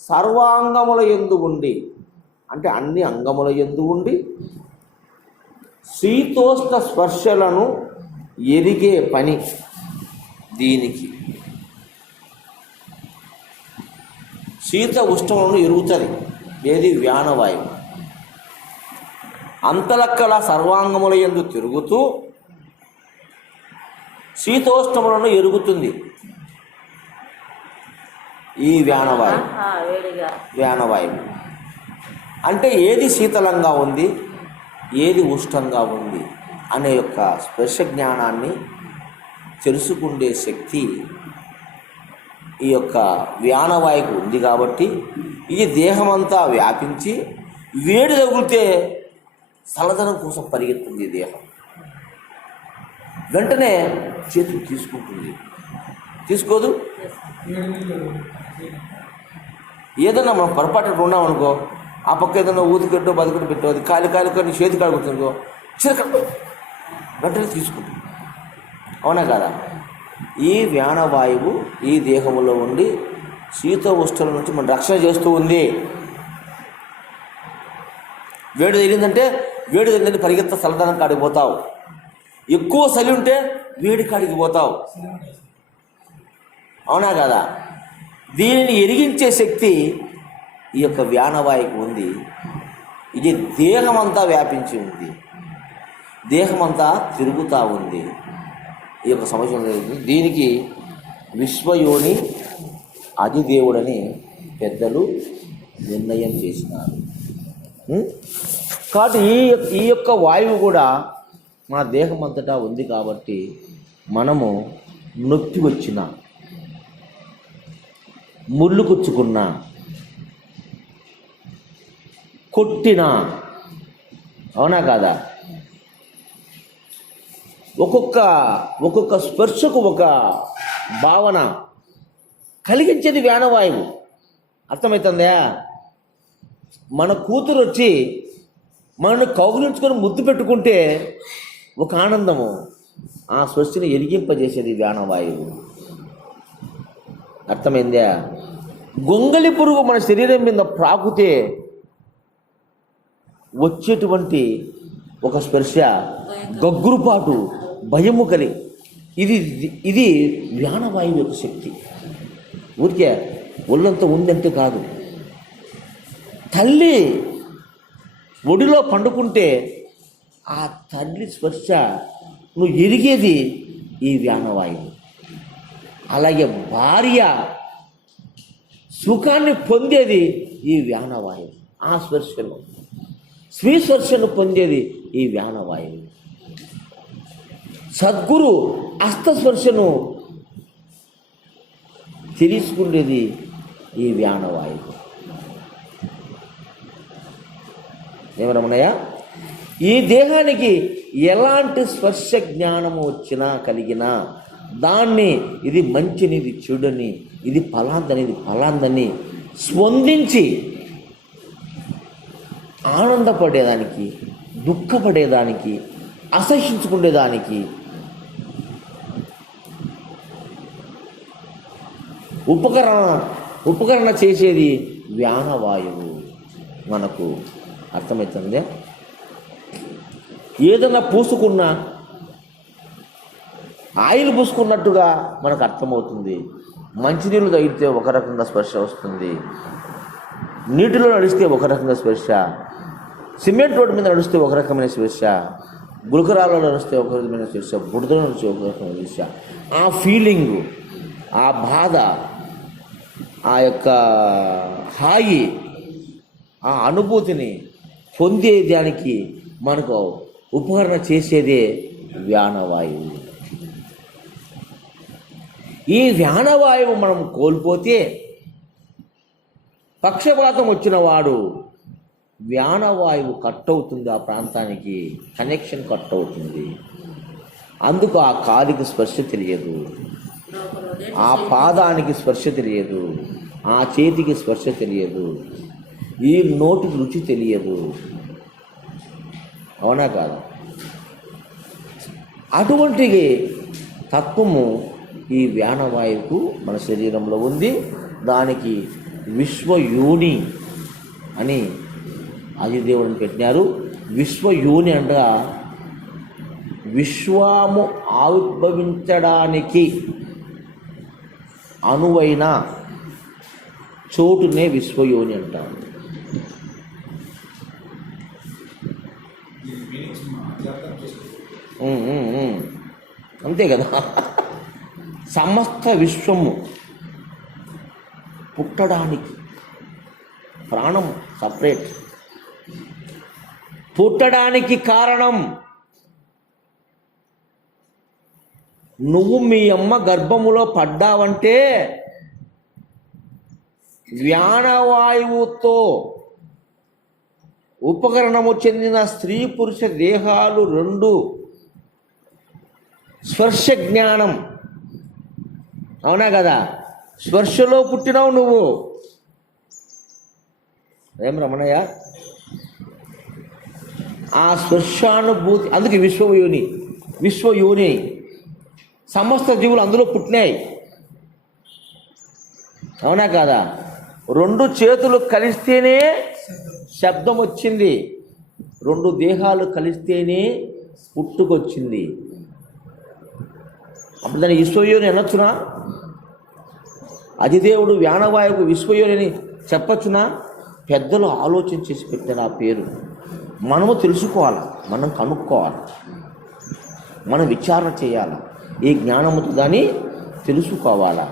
సర్వాంగముల యందు ఉండి, అంటే అన్ని అంగముల యందు ఉండి శీతోష్ణ స్పర్శలను ఎరిగే పని దీనికి. శీత ఉష్ణములను ఎరుగుతుంది. ఏది? వ్యానవాయువు. అంతలక్కల సర్వాంగముల యందు తిరుగుతూ శీతోష్ణములను ఎరుగుతుంది ఈ వ్యానవాయువు. వ్యానవాయువు అంటే ఏది శీతలంగా ఉంది, ఏది ఉష్ణంగా ఉంది అనే యొక్క స్పర్శ జ్ఞానాన్ని తెలుసుకుండే శక్తి ఈ యొక్క వ్యానవాయువుకు ఉంది. కాబట్టి ఈ దేహమంతా వ్యాపించి వేడి తగిలితే చల్లదనం కోసం పరిగెత్తుంది ఈ దేహం. వెంటనే చేతులు తీసుకుంటుంది. తీసుకోదు. ఏదన్నా మనం పొరపాటు ఉన్నామనుకో, ఆ పక్క ఏదన్నా ఊతికట్టో బతుకట్టు పెట్టో అది కాలి కానీ చేతి కాడుకుంటుందో చిరకట్టు వెంటనే తీసుకుంటుంది. అవునా కదా? ఈ వ్యానవాయువు ఈ దేహంలో ఉండి శీత ఉష్ణాల నుంచి మనం రక్షణ చేస్తూ ఉంది. వేడి తగిలిందంటే వేడి తగిలిందంటే పరిగెత్త చల్లదనం కాడికి పోతావు. ఎక్కువ చలి ఉంటే వేడి కాడికి పోతావు. అవునా కదా? దీనిని ఎరిగించే శక్తి ఈ యొక్క వ్యానవాయువుకు ఉంది. ఇది దేహమంతా వ్యాపించి ఉంది, దేహమంతా తిరుగుతూ ఉంది. ఈ యొక్క సమస్య దీనికి విశ్వయోని అధిదేవుడని పెద్దలు నిర్ణయం చేసినారు. కాబట్టి ఈ యొక్క వాయువు కూడా మన దేహం అంతటా ఉంది. కాబట్టి మనము నొప్పి వచ్చిన, ముళ్ళు కుచ్చుకున్నా, కొట్టినా, అవునా కాదా, ఒక్కొక్క స్పర్శకు ఒక భావన కలిగించేది వ్యానవాయువు. అర్థమవుతుందా? మన కూతురు వచ్చి మనల్ని కౌగులించుకొని ముద్దు పెట్టుకుంటే ఒక ఆనందము, ఆ స్పర్శని ఎరిగింపజేసేది వ్యానవాయువు. అర్థమైందా? గొంగలి పురుగు మన శరీరం మీద ప్రాకుతే వచ్చేటువంటి ఒక స్పర్శ గగ్గురుపాటు, భయము కలి, ఇది వ్యానవాయువు యొక్క శక్తి. ఊరికే ఒళ్ళంతా ఉందంటే కాదు. తల్లి ఒడిలో పండుకుంటే ఆ తల్లి స్పర్శ నువ్వు ఎరిగేది ఈ వ్యానవాయువు. అలాగే భార్య సుఖాన్ని పొందేది ఈ వ్యానవాయువు. ఆ స్పర్శను, స్వీస్పర్శను పొందేది ఈ వ్యానవాయువు. సద్గురు హస్తస్పర్శను తెలుసుకునేది ఈ వ్యానవాయువు. ఏమరమణయ్య, ఈ దేహానికి ఎలాంటి స్పర్శ జ్ఞానము వచ్చినా కలిగినా దాన్ని ఇది మంచిని, ఇది చెడుని, ఇది ఫలాందని, ఇది ఫలాందని స్పందించి ఆనందపడేదానికి, దుఃఖపడేదానికి, అసహించుకునేదానికి ఉపకరణ చేసేది వ్యానవాయువు. మనకు అర్థమవుతుంది. ఏదన్నా పూసుకున్నా ఆయిల్ పూసుకున్నట్టుగా మనకు అర్థమవుతుంది. మంచినీళ్ళు తగిలితే ఒక రకంగా స్పర్శ వస్తుంది, నీటిలో నడిస్తే ఒక రకంగా స్పర్శ, సిమెంట్ రోడ్డు మీద నడిస్తే ఒక రకమైన స్పర్శ, గులకరాలలో నడిస్తే ఒక రకమైన స్పర్శ, బుడదలో నడిస్తే ఒక రకమైన స్పర్శ. ఆ ఫీలింగు, ఆ బాధ, ఆ యొక్క హాయి, ఆ అనుభూతిని పొందేదానికి మనకు ఉపకరణ చేసేదే వ్యానవాయువు. ఈ వ్యానవాయువు మనం కోల్పోతే పక్షపాతం వచ్చిన వాడు వ్యానవాయువు కట్ అవుతుంది, ఆ ప్రాంతానికి కనెక్షన్ కట్ అవుతుంది. అందుకు ఆ కాలికి స్పర్శ తెలియదు, ఆ పాదానికి స్పర్శ తెలియదు, ఆ చేతికి స్పర్శ తెలియదు, ఈ నోటికి రుచి తెలియదు. అవునా కాదా? అటువంటి తత్వము ఈ వ్యానవాయువుకు మన శరీరంలో ఉంది. దానికి విశ్వయోని అని ఆదిదేవుని పెట్టినారు. విశ్వయోని అనగా విశ్వము ఆవిర్భవించడానికి అనువైన చోటునే విశ్వయోని అంటారు. దీని మీనింగ్స్ మనం అర్థం చేసుకోవాలి. అంతే కదా. సమస్త విశ్వము పుట్టడానికి ప్రాణం సపరేట్, పుట్టడానికి కారణం నువ్వు మీ అమ్మ గర్భములో పడ్డావంటే వ్యానవాయువుతో ఉపకరణము చెందిన స్త్రీ పురుష దేహాలు రెండు స్పర్శ జ్ఞానం. అవునా కదా? స్పర్శలో పుట్టినావు నువ్వు. ఏం రమణయ్య? ఆ స్పర్శానుభూతి, అందుకే విశ్వయోని. విశ్వయోని సమస్త జీవులు అందులో పుట్టినాయి. అవునా కాదా? రెండు చేతులు కలిస్తేనే శబ్దం వచ్చింది, రెండు దేహాలు కలిస్తేనే పుట్టుకొచ్చింది. అప్పుడు దాన్ని విశ్వయోని అనొచ్చునా? అధిదేవుడు వ్యానవాయువుకు విశ్వయోని అని చెప్పచ్చునా? పెద్దలు ఆలోచన చేసి పెట్టిన ఆ పేరు మనము తెలుసుకోవాలి, మనం కనుక్కోవాలి, మనం విచారణ చేయాలి, ఈ జ్ఞానముతో దాన్ని తెలుసుకోవాలా.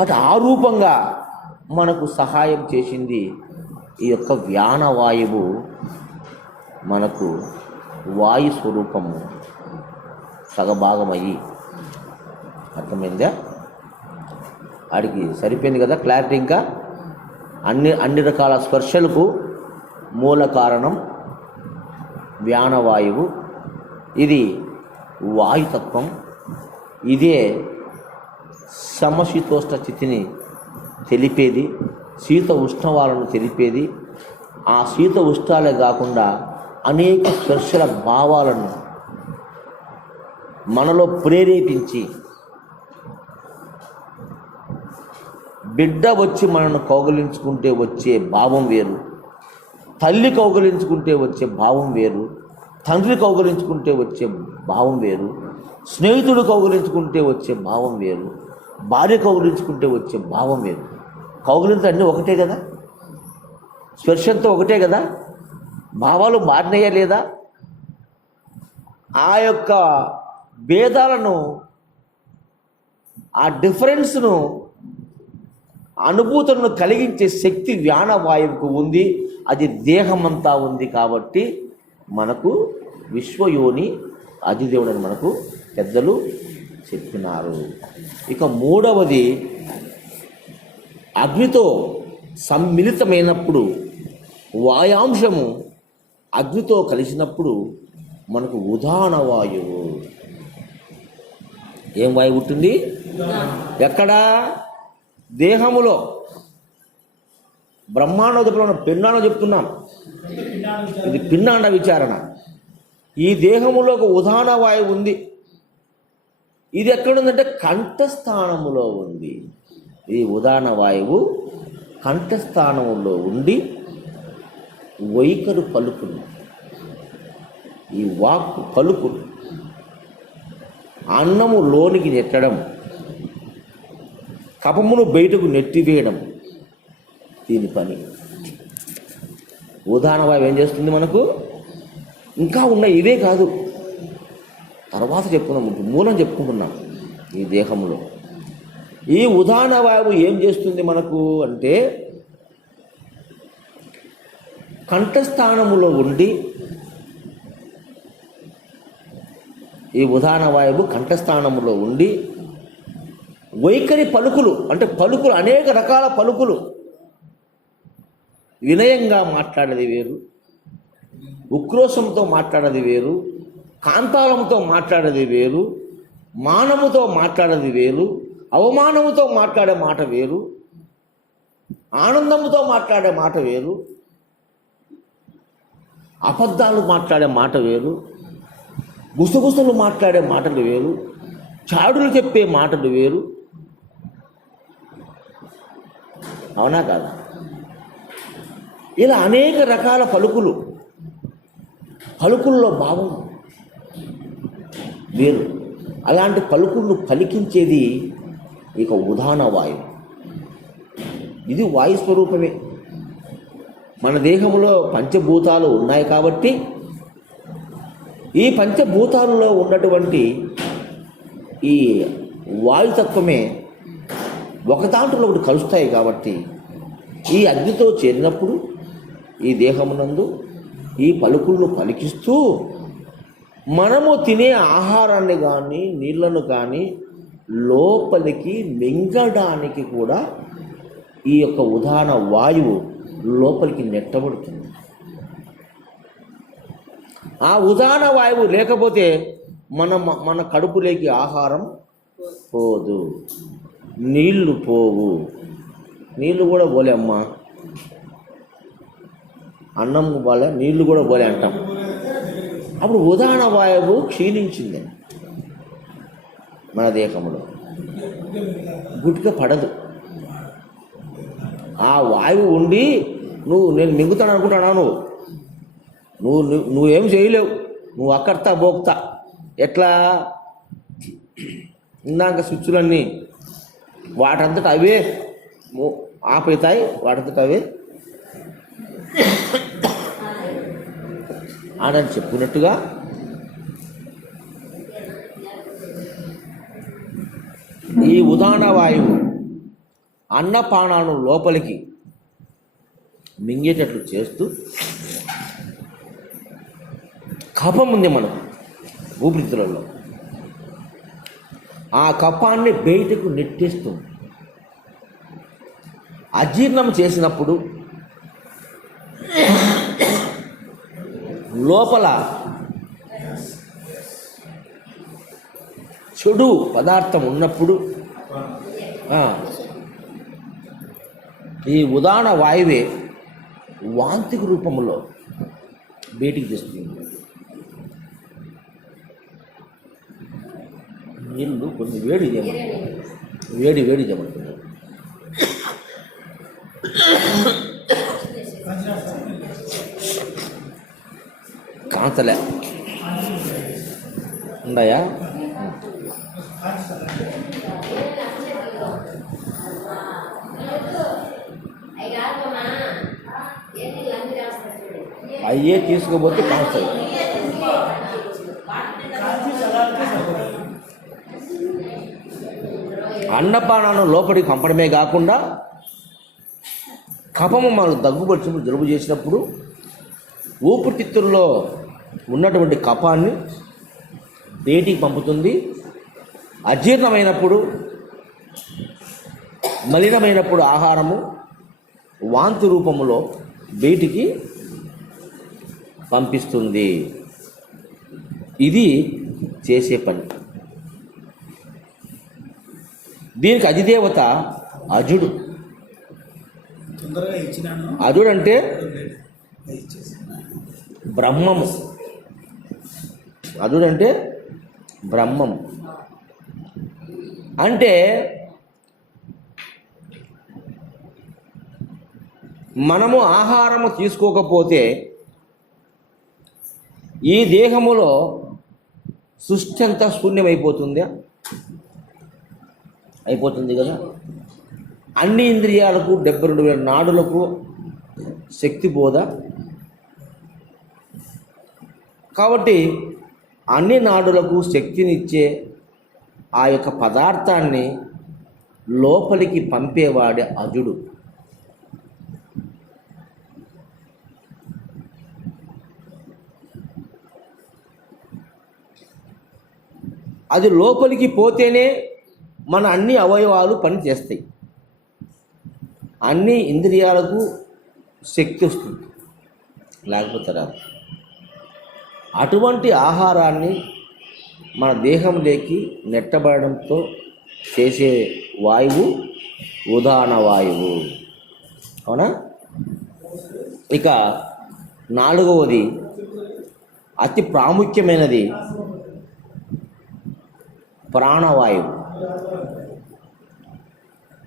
అటు ఆ రూపంగా మనకు సహాయం చేసింది ఈ యొక్క వ్యానవాయువు. మనకు వాయు స్వరూపము సగభాగమయ్యి. అర్థమైందా? వాడికి సరిపోయింది కదా క్లారిటీ. ఇంకా అన్ని రకాల స్పర్శలకు మూల కారణం వ్యానవాయువు. ఇది వాయుతత్వం. ఇదే సమశీతోష్ణ స్థితిని తెలిపేది, శీత ఉష్ణవాలను తెలిపేది. ఆ శీత ఉష్ణాలే కాకుండా అనేక స్పర్శల భావాలను మనలో ప్రేరేపించి, బిడ్డ వచ్చి మనను కౌగిలించుకుంటే వచ్చే భావం వేరు, తల్లి కౌగిలించుకుంటే వచ్చే భావం వేరు, తండ్రి కౌగిలించుకుంటే వచ్చే భావం వేరు, స్నేహితుడు కౌగిలించుకుంటే వచ్చే భావం వేరు, భార్య కౌగిలించుకుంటే వచ్చే భావం వేరు. కౌగిలింత అన్నీ ఒకటే కదా, స్పర్శంతో ఒకటే కదా, భావాలు మారినాయా లేదా? ఆ యొక్క భేదాలను, ఆ డిఫరెన్స్ను, అనుభూతులను కలిగించే శక్తి వ్యానవాయువుకు ఉంది. అది దేహమంతా ఉంది. కాబట్టి మనకు విశ్వయోని అధిదేవుడని మనకు పెద్దలు చెప్పినారు. ఇక మూడవది, అగ్నితో సమ్మిళితమైనప్పుడు, వాయాంశము అగ్నితో కలిసినప్పుడు మనకు ఉదాహరణ వాయువు. ఏం వాయువు ఉంటుంది? ఎక్కడా? దేహములో. బ్రహ్మాండోదయంలో పిండాండం చెప్తున్నాం, ఇది పిండాండ విచారణ. ఈ దేహములో ఒక ఉదాహరణ వాయువు ఉంది. ఇది ఎక్కడుందంటే కంఠస్థానములో ఉంది. ఈ ఉదాహరణ వాయువు కంఠస్థానములో ఉండి వైఖరు పలుకును, ఈ వాక్కు పలుకును, అన్నము లోనికి నెట్టడం, కపమును బయటకు నెట్టివేయడం దీని పని. ఉదాహరణ వాయువు ఏం చేస్తుంది మనకు? ఇంకా ఉన్నాయి, ఇవే కాదు, తర్వాత చెప్పుకున్నాం, మూలం చెప్పుకుంటున్నాం. ఈ దేహంలో ఈ ఉదాహరణ వాయువు ఏం చేస్తుంది మనకు అంటే, కంఠస్థానములో ఉండి, ఈ ఉదాహరణ వాయువు కంఠస్థానములో ఉండి వైఖరి పలుకులు అంటే పలుకులు, అనేక రకాల పలుకులు. వినయంగా మాట్లాడేది వేరు, ఉక్రోషంతో మాట్లాడేది వేరు, కాంతాళంతో మాట్లాడేది వేరు, మానముతో మాట్లాడేది వేరు, అవమానముతో మాట్లాడే మాట వేరు, ఆనందముతో మాట్లాడే మాట వేరు, అబద్ధాలు మాట్లాడే మాట వేరు, గుసగుసలు మాట్లాడే మాటలు వేరు, చాడులు చెప్పే మాటలు వేరు. అవునా కాదా? ఇలా అనేక రకాల పలుకుల్లో భావం వేరు. అలాంటి పలుకులను పలికించేది ఇక ఉదాహరణ వాయువు. ఇది వాయు స్వరూపమే. మన దేహంలో పంచభూతాలు ఉన్నాయి కాబట్టి ఈ పంచభూతాలలో ఉన్నటువంటి ఈ వాయుతత్వమే ఒకదాంట్లో ఒకటి కలుస్తాయి కాబట్టి ఈ అగ్నితో చేరినప్పుడు ఈ దేహమునందు ఈ పలుకులను పలికిస్తూ మనము తినే ఆహారాన్ని కానీ నీళ్లను కానీ లోపలికి మింగడానికి కూడా ఈ యొక్క ఉదాహరణ వాయువు లోపలికి నెట్టబడుతుంది. ఆ ఉదాహరణ వాయువు లేకపోతే మన కడుపులోకి ఆహారం పోదు, నీళ్లు పోవు. నీళ్లు కూడా పోలే అమ్మా, అన్నం పోలే, నీళ్లు కూడా పోలే అంటాం. అప్పుడు ఉదాహరణ వాయువు క్షీణించింది మన దేహంలో, గుట్క పడదు. ఆ వాయువు ఉండి నేను మింగుతాను అనుకుంటున్నాను, నువ్వేం చేయలేవు, నువ్వు అక్కర్తా బోక్తా. ఎట్లా? ఇందాక స్విచ్చులన్నీ వాటంతట అవే ఆపేతాయి, వాటంతట అవే ఆడని చెప్పినట్టుగా ఈ ఉదాహరణ వాయువు అన్నపానాలను లోపలికి మింగేటట్లు చేస్తూ, కఫం ఉంది మనకు ఊపిరితిత్తులలో, ఆ కఫాన్ని బయటకు నెట్టేస్తుంది. అజీర్ణం చేసినప్పుడు లోపల చెడు పదార్థం ఉన్నప్పుడు ఈ ఉదాహరణ వాయువే వాంతిక రూపంలో బయటికి తెస్తుంది. నీళ్ళు కొన్ని వేడి చేయమంటున్నాడు. కాంతలే ఉన్నాయా? అయ్యే తీసుకుపోతే కాంతలు. అన్నపానాలను లోపలికి పంపడమే కాకుండా కఫము మనం దగ్గుపరిచినప్పుడు, జలుబు చేసినప్పుడు ఊపిరితిత్తుల్లో ఉన్నటువంటి కఫాన్ని బయటికి పంపుతుంది. అజీర్ణమైనప్పుడు, మలినమైనప్పుడు ఆహారము వాంతి రూపంలో బయటికి పంపిస్తుంది. ఇది చేసే పని. దీనికి అధిదేవత అజుడు. అజుడు అంటే బ్రహ్మము. అజుడు అంటే బ్రహ్మము. అంటే మనము ఆహారము తీసుకోకపోతే ఈ దేహములో సృష్టి అంతా శూన్యమైపోతుందా? అయిపోతుంది కదా. అన్ని ఇంద్రియాలకు 72,000 నాడులకు శక్తి పోదా? కాబట్టి అన్ని నాడులకు శక్తినిచ్చే ఆ యొక్క పదార్థాన్ని లోపలికి పంపేవాడే అజుడు. అది లోపలికి పోతేనే మన అన్ని అవయవాలు పనిచేస్తాయి, అన్ని ఇంద్రియాలకు శక్తి వస్తుంది, లేకపోతే రాదు. అటువంటి ఆహారాన్ని మన దేహంలోకి నెట్టబడడంతో చేసే వాయువు ఉదాన వాయువు. అవునా? ఇక 4వది అతి ప్రాముఖ్యమైనది ప్రాణవాయువు.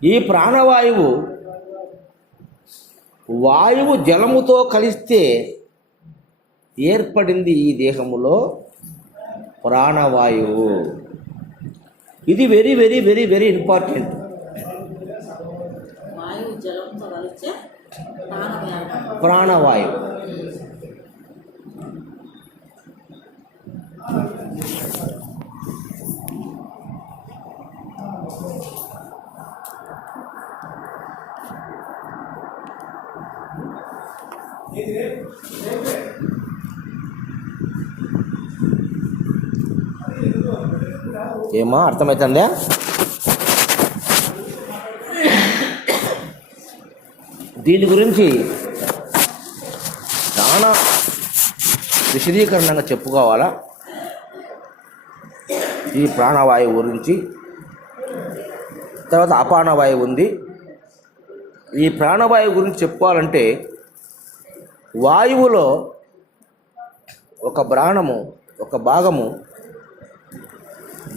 ఈ ప్రాణవాయువు వాయువు జలముతో కలిస్తే ఏర్పడింది ఈ దేహములో ప్రాణవాయువు. ఇది very very very very important. వాయువు జలంతో కలిస్తే ప్రాణవాయువు. ఏమా అర్థమవుతుందా? దీని గురించి చాలా విశదీకరణంగా చెప్పుకోవాలా ఈ ప్రాణవాయువు గురించి. తర్వాత అపానవాయువు ఉంది. ఈ ప్రాణవాయువు గురించి చెప్పుకోవాలంటే వాయువులో ఒక ప్రాణము, ఒక భాగము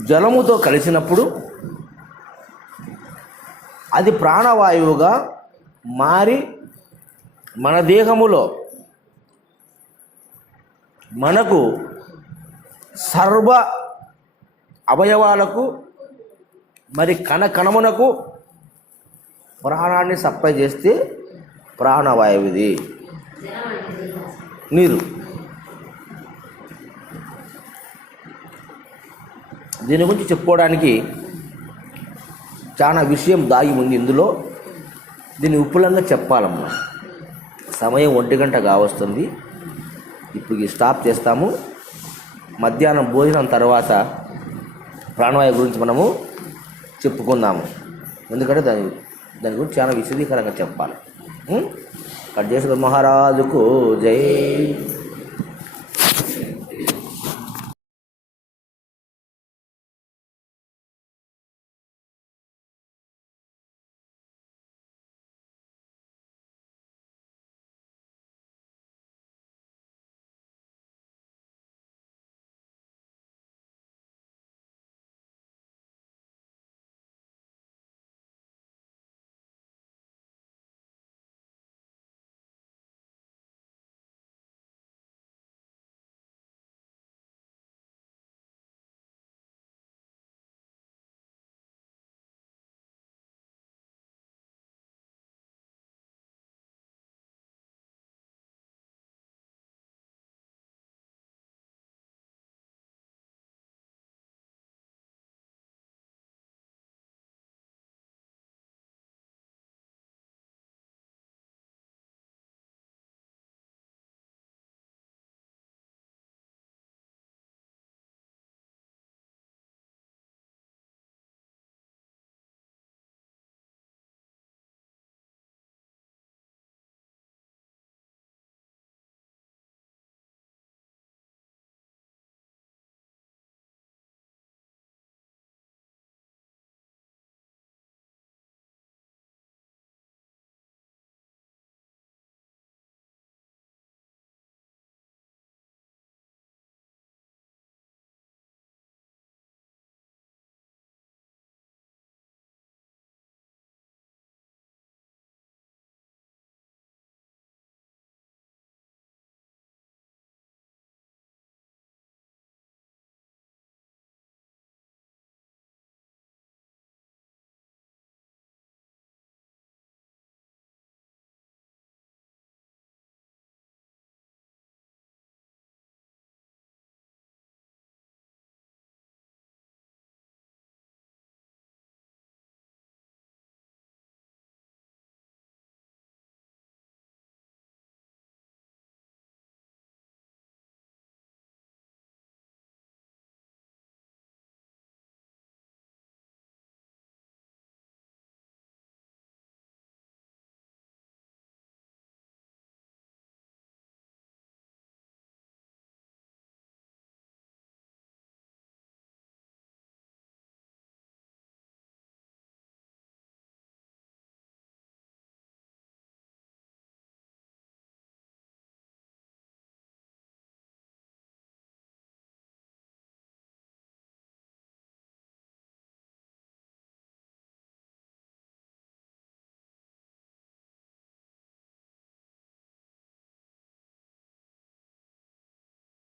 జలముతో కలిసినప్పుడు అది ప్రాణవాయువుగా మారి మన దేహములో మనకు సర్వ అవయవాలకు మరి కణకణమునకు ప్రాణాన్ని సప్లై చేస్తే ప్రాణవాయువుది. నీరు. దీని గురించి చెప్పుకోవడానికి చాలా విషయం దాగి ఉంది ఇందులో. దీన్ని విపులంగా చెప్పాలమ్మా. సమయం 1 గంట కావస్తుంది. ఇప్పుడు స్టాప్ చేస్తాము. మధ్యాహ్నం భోజనం తర్వాత ప్రాణవాయువు గురించి మనము చెప్పుకుందాము. ఎందుకంటే దాని గురించి చాలా విశదీకరంగా చెప్పాలి. కట్ చేసిన మహారాజుకు జై.